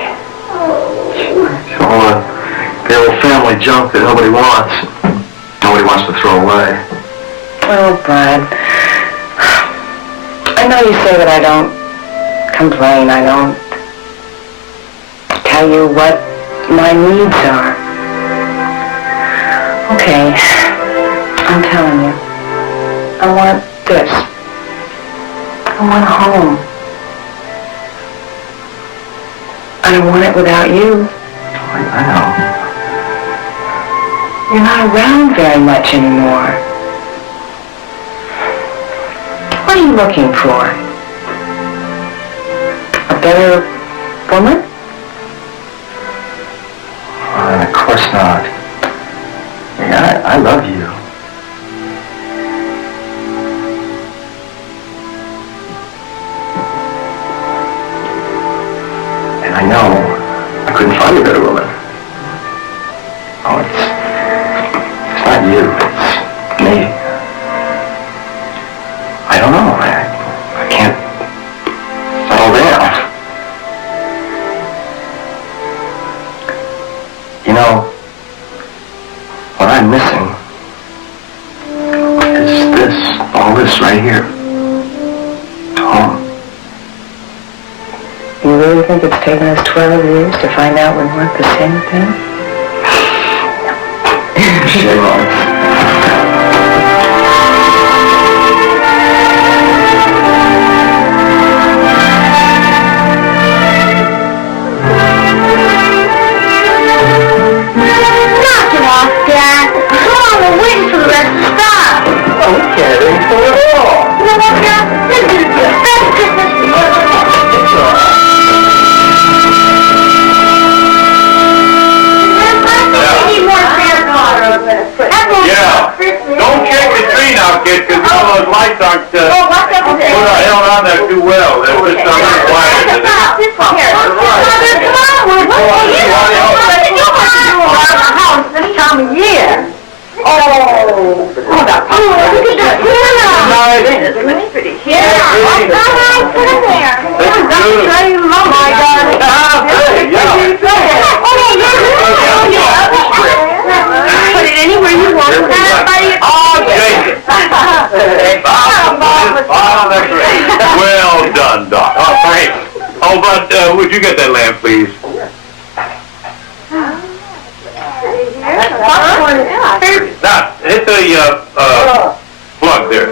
All the old family junk that nobody wants. Nobody wants to throw away. Well, Brad, I know you say that I don't complain. I don't tell you what my needs are. Okay, I'm telling you. I want this. I want a home. I don't want it without you. I know. You're not around very much anymore. What are you looking for? A better woman? Of course not. Yeah, I love you. And I know I couldn't find a better woman. Oh, it's not you, it's me. I don't know, I can't settle down. You know, what I'm missing is all this right here. Home. You really think it's taken us 12 years to find out we want the same thing? Shame on us. Knock it off, Dad. Come on, we're waiting for the rest to stop. I'm caring for it all. You know what, Dad? This is the best Christmas ever. I need more Santa Claus. Yeah. Don't shake the tree now, kid, because you know those lights aren't put held on there too well. They're just quiet. This time of year. Oh, Look at that Santa. pretty. Yeah. Put it there. Oh my God. Put it anywhere you want. Well done, Doc. Oh, thanks. Oh, but would you get that lamp, please? Now, hit the plug there.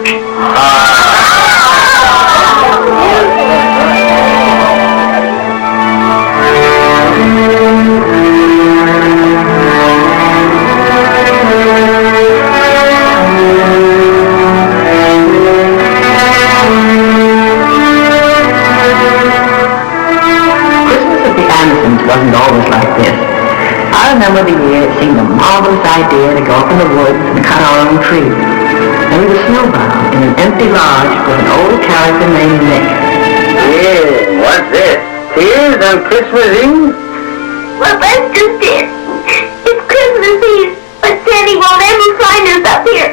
Christmas wasn't always like this. I remember the year it seemed a marvelous idea to go up in the woods and cut our own tree. There was a snowbound in an empty lodge with an old character named Nick. Yeah, what's this? Tears on Christmas Eve? Well, that's just it. It's Christmas Eve, but Sandy won't ever find us up here.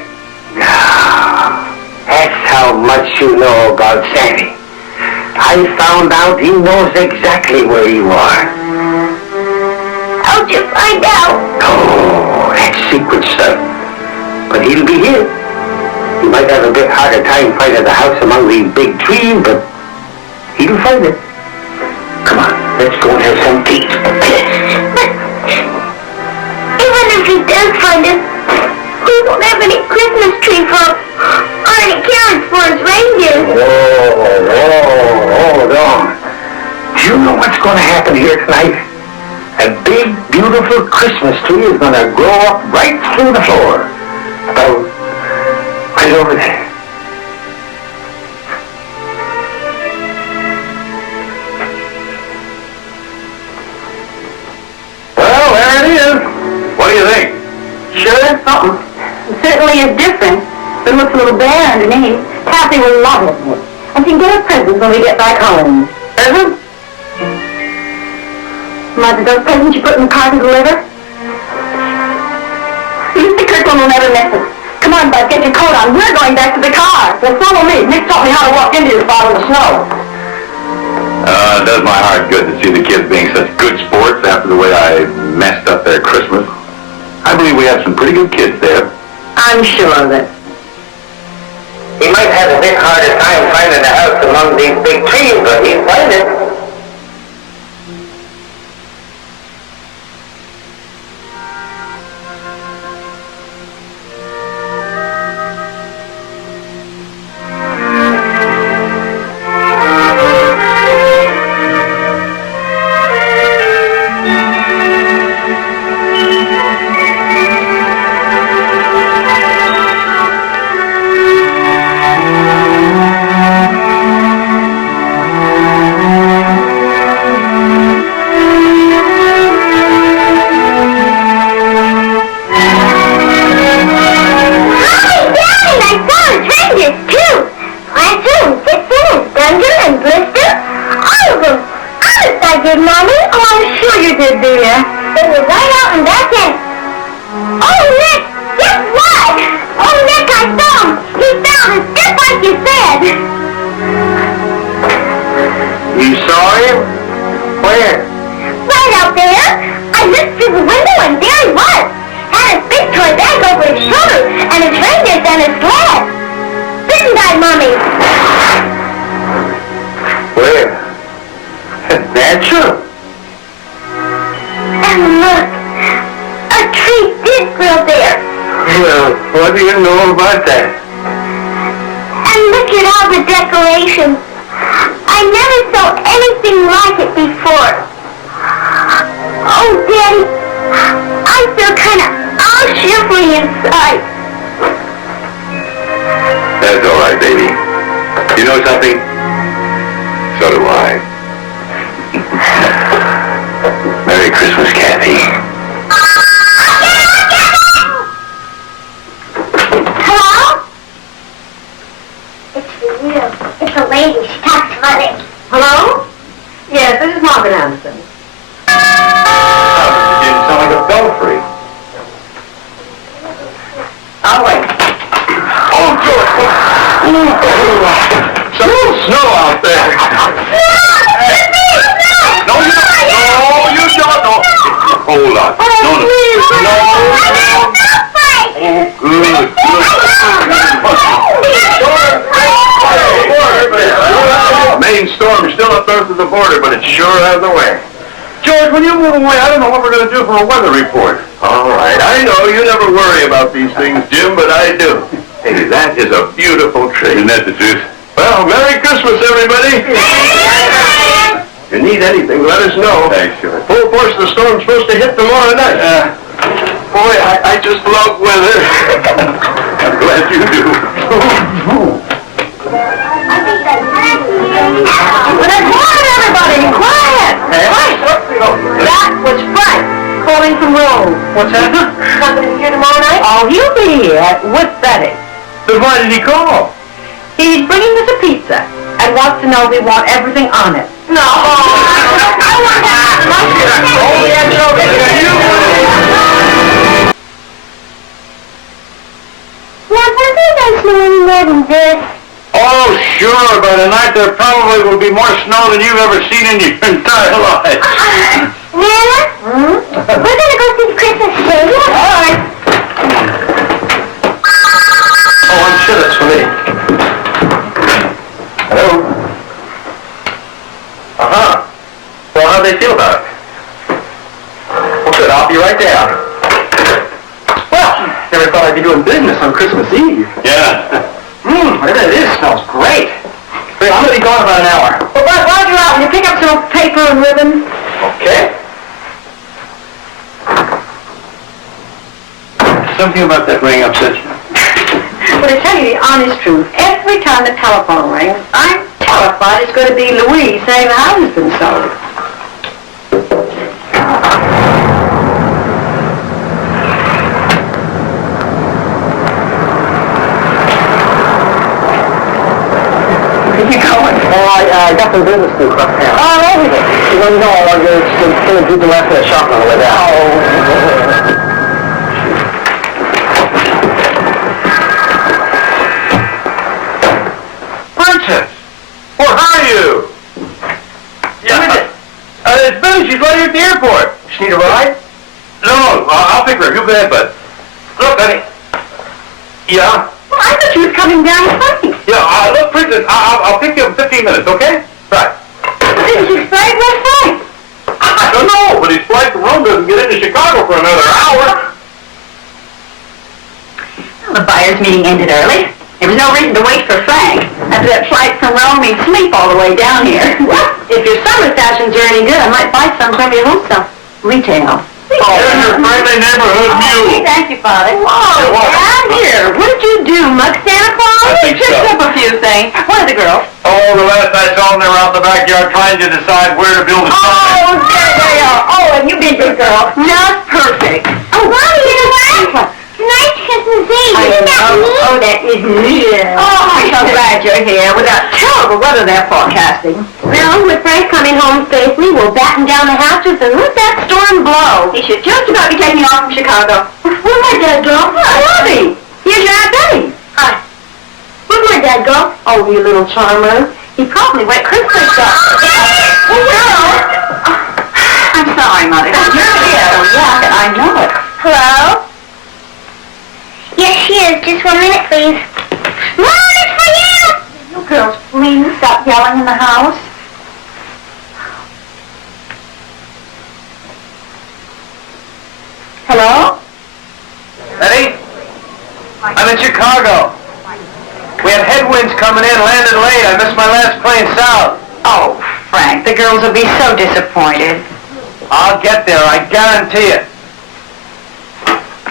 That's how much you know about Sandy. I found out he knows exactly where you are. How'd you find out? Oh, that's secret stuff. But he'll be here. He might have a bit harder time finding the house among these big trees, but he'll find it. Come on, let's go and have some tea. Even if he does find us, we won't have any Christmas tree for him, or any carrots for his reindeer. Hold on. Do you know what's going to happen here tonight? A big, beautiful Christmas tree is going to grow up right through the floor. About right over there. Well, there it is. What do you think? Sure, it's something. It certainly is different. It looks a little bare underneath. Kathy will love it. And she can get her presents when we get back home. Presents? Mother, those presents you put in the car to deliver? Mr. Kirkland will never miss it. Come on, Bud, get your coat on. We're going back to the car. Well, follow me. Nick taught me how to walk into your spot in the snow. It does my heart good to see the kids being such good sports after the way I messed up their Christmas. I believe we have some pretty good kids there. I'm sure of it. He might have a bit harder time finding the house among these big trees, but he'll find it. quiet, everybody! Quiet! That was Frank calling from Rome. What's that? Coming here tomorrow night? Oh, he'll be here with Betty. Then why did he call? He's bringing us a pizza and wants to know if we want everything on it. No! I want that! Now, have you guys know any more than this? Oh, sure. By tonight there probably will be more snow than you've ever seen in your entire life. Nana? We're gonna go see the Christmas tree. All right. Oh, I'm sure that's for me. Hello? Uh-huh. Well, how do they feel about it? Well, good. I'll be right down. Well, never thought I'd be doing business on Christmas Eve. Yeah. Whatever it is smells great. Wait, I'm gonna be gone about an hour. Well, while you're out, will you pick up some paper and ribbon? Okay. Something about that ring upsets you. Well, to tell you the honest truth, every time the telephone rings, I'm terrified it's going to be Louise saying the house has been sold. Where are you going? Oh, I got some business to do across town. All over here. You know, I'm gonna do the last minute shopping on the way down. Princess! Where are you? Yeah. It's Billy. She's right here at the airport. You need a ride? No, I'll pick her up. You go ahead, bud. Look, honey. Yeah? Well, I thought you was coming down Frank. Yeah, look, Princess, I'll pick you up in 15 minutes, okay? Right. Didn't you say where's Frank? I don't know, but his flight from Rome doesn't get into Chicago for another hour. Well, the buyers' meeting ended early. There was no reason to wait for Frank. After that flight from Rome, he'd sleep all the way down here. Well, if your summer fashions are any good, I might buy some from your wholesale retail. Oh, there's your friendly neighborhood mule. Thank you, Father. Whoa, You're welcome. Dad, here. What did you do, mug Santa Claus? I think Fixed so. up a few things. What are the girls? Oh, the last I saw them, they were out in the backyard trying to decide where to build a Oh, sign. there they are. Oh, and you did good, girl. Just perfect. Oh, Mommy, you know what? Tonight's Christmas Eve. Isn't that neat? Oh, that is neat. Oh, I'm so glad you're here with that terrible weather they're forecasting. Well, with Frank coming home safely, we'll batten down the hatches and let that storm blow. He should just about be taking off from Chicago. Where'd my dad go? Robbie, here's your Aunt Betty. Hi. Where'd my dad go? Oh, you little charmer. He probably went Christmas shopping. Oh, no. I'm sorry, Mother. You're here. Oh, yeah, I know it. Hello? Yes, she is. Just 1 minute, please. Mom, it's for you! You girls, please stop yelling in the house. Hello? Betty? I'm in Chicago. We have headwinds coming in, landed late. I missed my last plane south. Oh, Frank, the girls will be so disappointed. I'll get there, I guarantee it.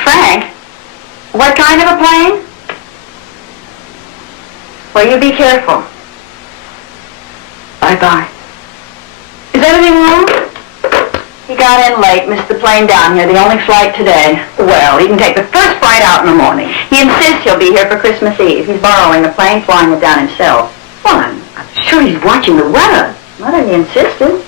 Frank, what kind of a plane? Well, you be careful. Bye-bye. Is everything wrong? He got in late, missed the plane down here, the only flight today. Well, he can take the first flight out in the morning. He insists he'll be here for Christmas Eve. He's borrowing the plane, flying it down himself. Well, I'm sure he's watching the weather. Mother, he insisted.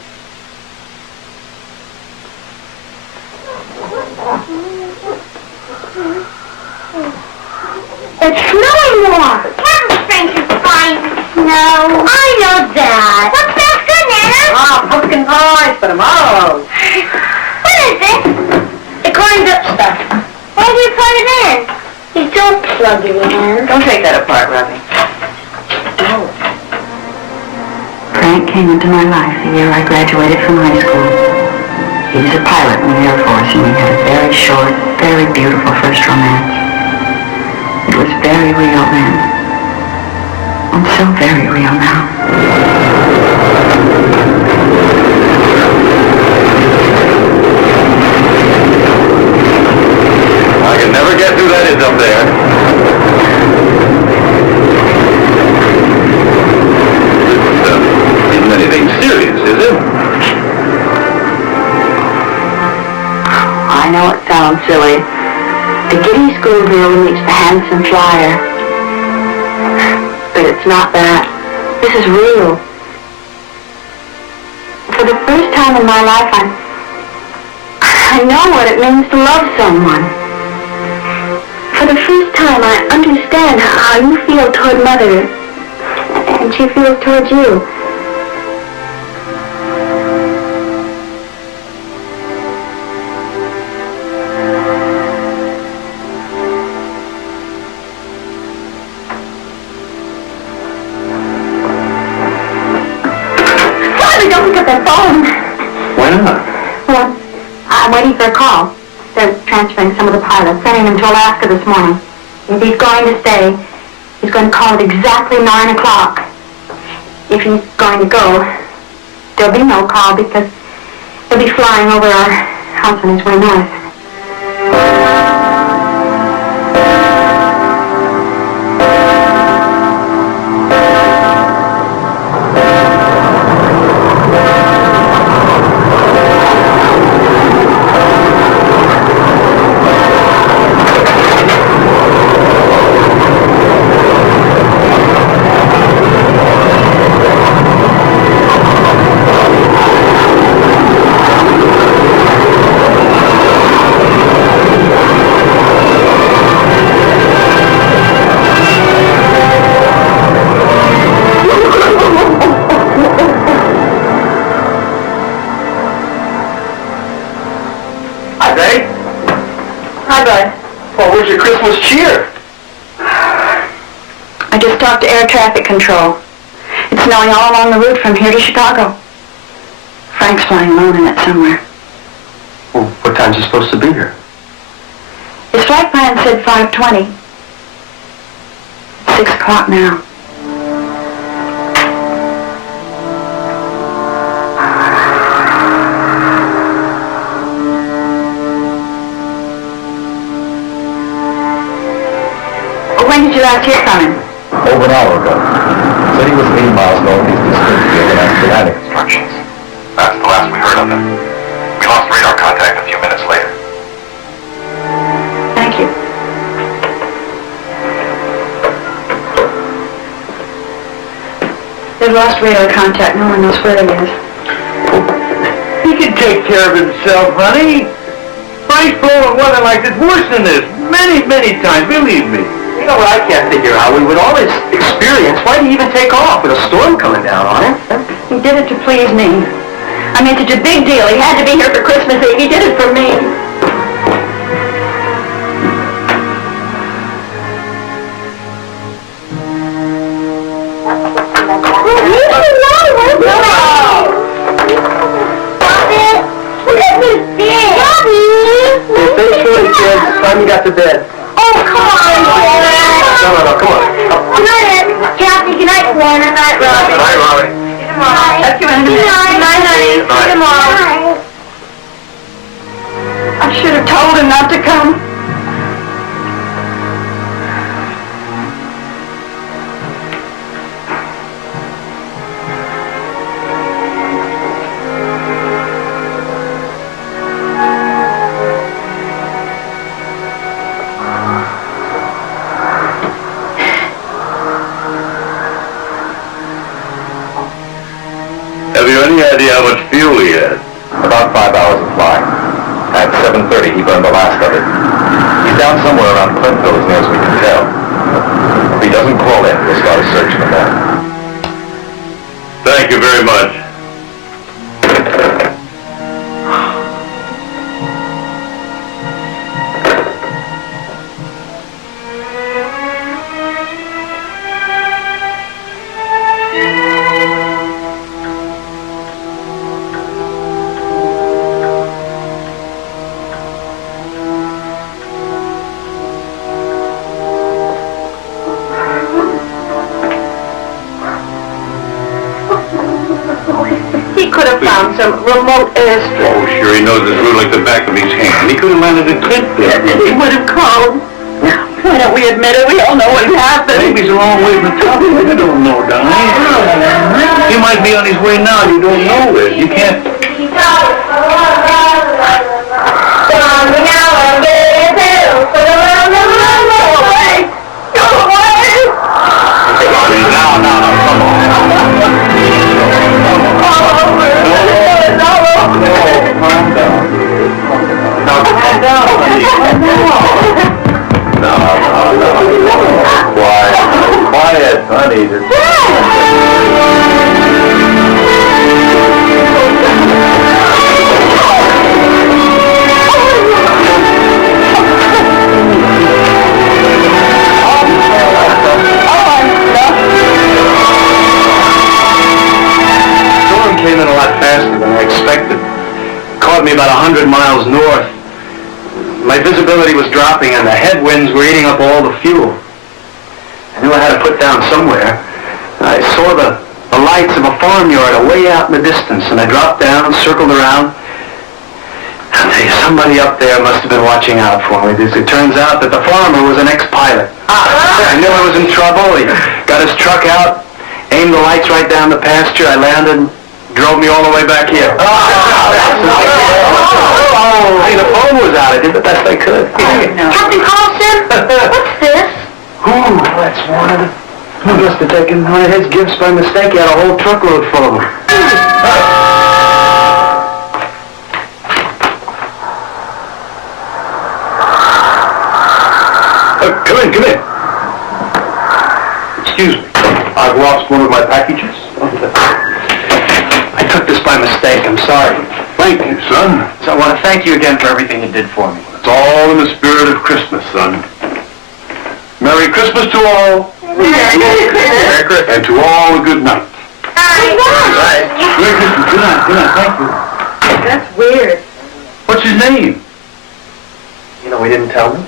It's snowing more. Captain Frank is fine with snow. I know that. What smells good, Nana? Ah, pumpkin pie for tomorrow. What is it? It grinds up stuff. Why do you plug it in? You don't plug it in. Don't take that apart, Robbie. Frank came into my life the year I graduated from high school. He was a pilot in the Air Force, and we had a very short, very beautiful first romance. It was very real then. And so very real now. I can never guess who that is up there. This is I know it sounds silly. The giddy schoolgirl who meets the handsome flyer. But it's not that. This is real. For the first time in my life, I know what it means to love someone. For the first time, I understand how you feel toward Mother, and she feels toward you. Father, don't pick up that phone. Why not? Well, I'm waiting for a call. They're transferring some of the pilots, sending them to Alaska this morning. If he's going to stay, he's going to call at exactly 9 o'clock. If he's going to go, there'll be no call because he'll be flying over our house on his way north. Hi, Dave. Hi, Bud. Well, where's your Christmas cheer? I just talked to air traffic control. It's snowing all along the route from here to Chicago. Frank's flying alone in it somewhere. Well, what time's he supposed to be here? His flight plan said 5:20. 6 o'clock now. When did you last hear from him? Over an hour ago. Said he was 80 miles northeast of Springfield and asked for landing instructions. That's the last we heard of him. We lost radar contact a few minutes later. Thank you. They've lost radar contact. No one knows where he is. He can take care of himself, honey. Ice blowing weather like this, worse than this. Many, many times, believe me. You know what I can't figure out? With all his experience, why did he even take off with a storm coming down on him? He did it to please me. I made such a big deal. He had to be here for Christmas Eve. He did it for me. Thanks for it, kids. Time you got to bed. Oh, come on, Santa. No, come on. Good night, Kathy. Good night, Santa. Good night, Robbie. Good night, Robbie. See you tomorrow. That's you, Andy. Good night, honey. See you tomorrow. I should have told him not to come. Have you any idea how much fuel he had? About 5 hours of flying. At 7:30, he burned the last of it. He's down somewhere around Clintonville, as near as we can tell. If he doesn't crawl in, we'll start a search in the morning. Thank you very much. He could have found some remote airstrip. Oh, sure, he knows this route like the back of his hand. He could have landed at Clintonville. He would have called. Why don't we admit it? We all know what happened. Maybe he's a long way from the top. You don't know, Donnie. He might be on his way now. You don't know it. You can't... Mom, we my visibility was dropping and the headwinds were eating up all the fuel. I knew I had to put down somewhere. I saw the lights of a farmyard away out in the distance, and I dropped down, circled around. I'll tell you, somebody up there must have been watching out for me, because it turns out that the farmer was an ex-pilot. I knew I was in trouble. He got his truck out, aimed the lights right down the pasture. I landed, drove me all the way back here. Hey, the phone was out. I did the best I could. Captain Carlson, what's this? Ooh, that's one of the... He must have taken one of his gifts by mistake. He had a whole truckload full of them. Come in. Excuse me. I've lost one of my packages. I took this by mistake. I'm sorry. Thank you, son. So I want to thank you again for everything you did for me. It's all in the spirit of Christmas, son. Merry Christmas to all. Merry Christmas. And to all a good night. Merry Christmas. Good night. Thank you. That's weird. What's his name? You know, he didn't tell me.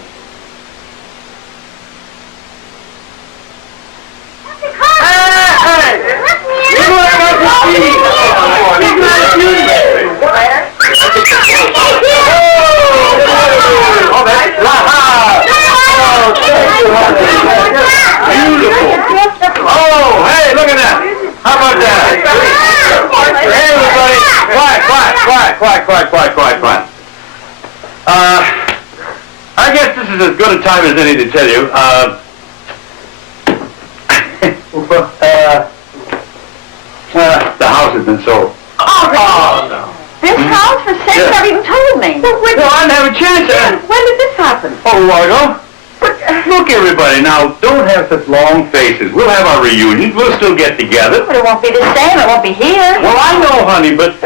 Oh, hey, look at that. How about that? Hey, everybody. Quiet. I guess this is as good a time as any to tell you. The house has been sold. Oh, no. This house for sale? You never even told me. No, I didn't have a chance. When did this happen? Oh, a while ago. Look, everybody, now, don't have such long faces. We'll have our reunions. We'll still get together. But it won't be the same. It won't be here. Well, I know, honey, but...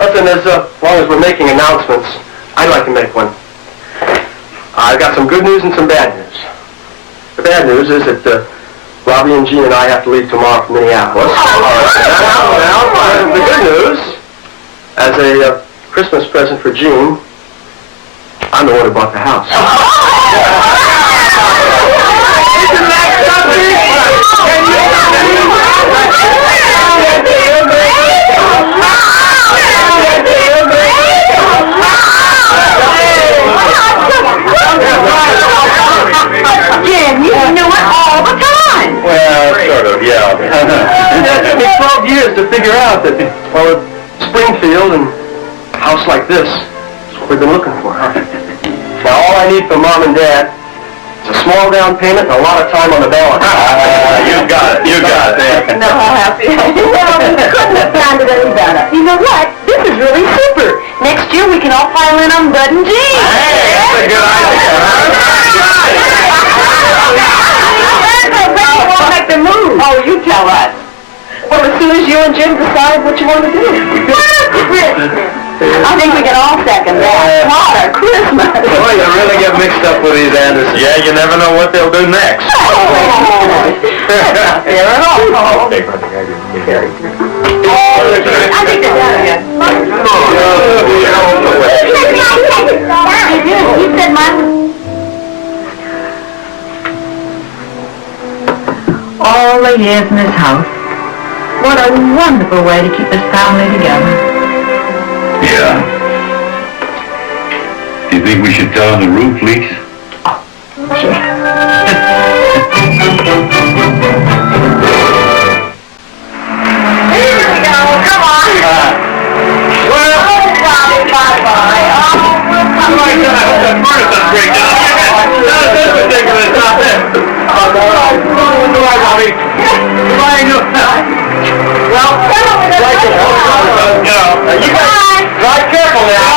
Listen, as long as we're making announcements, I'd like to make one. I've got some good news and some bad news. The bad news is that Robbie and Jean and I have to leave tomorrow for Minneapolis. Now, the good news, as a Christmas present for Jean, I'm the one who bought the house. Isn't that Jim, you knew it all the time. Well, sort of, yeah. It took me 12 years to figure out that, well, Springfield and a house like this is what we've been looking for. Now, all I need from Mom and Dad is a small down payment and a lot of time on the balance. You got it. No, how happy. Well, we couldn't have planned it any better. You know what? This is really super. Next year we can all file in on Bud and Jean. Hey, that's a good idea. We'll make the move. Oh, you tell us. Well, as soon as you and Jim decide what you want to do. I think we can all second that. What a Christmas. Boy, you really get mixed up with these Andersons. Yeah, you never know what they'll do next. Fair at all. I think they're done again. You said mine. All the years in this house. What a wonderful way to keep this family together. Yeah. Do you think we should tell them the roof leaks? Here we go, come on. Well, Bye-bye. like that, I hope that furnace doesn't break down. Now this ridiculous out there. Goodbye, Robbie. Goodbye. Well, you guys drive careful now.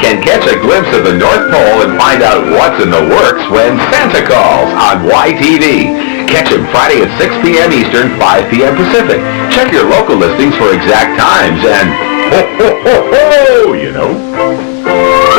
can catch a glimpse of the North Pole and find out what's in the works when Santa calls on YTV. Catch him Friday at 6 p.m. Eastern, 5 p.m. Pacific. Check your local listings for exact times and ho, ho, ho, ho, you know.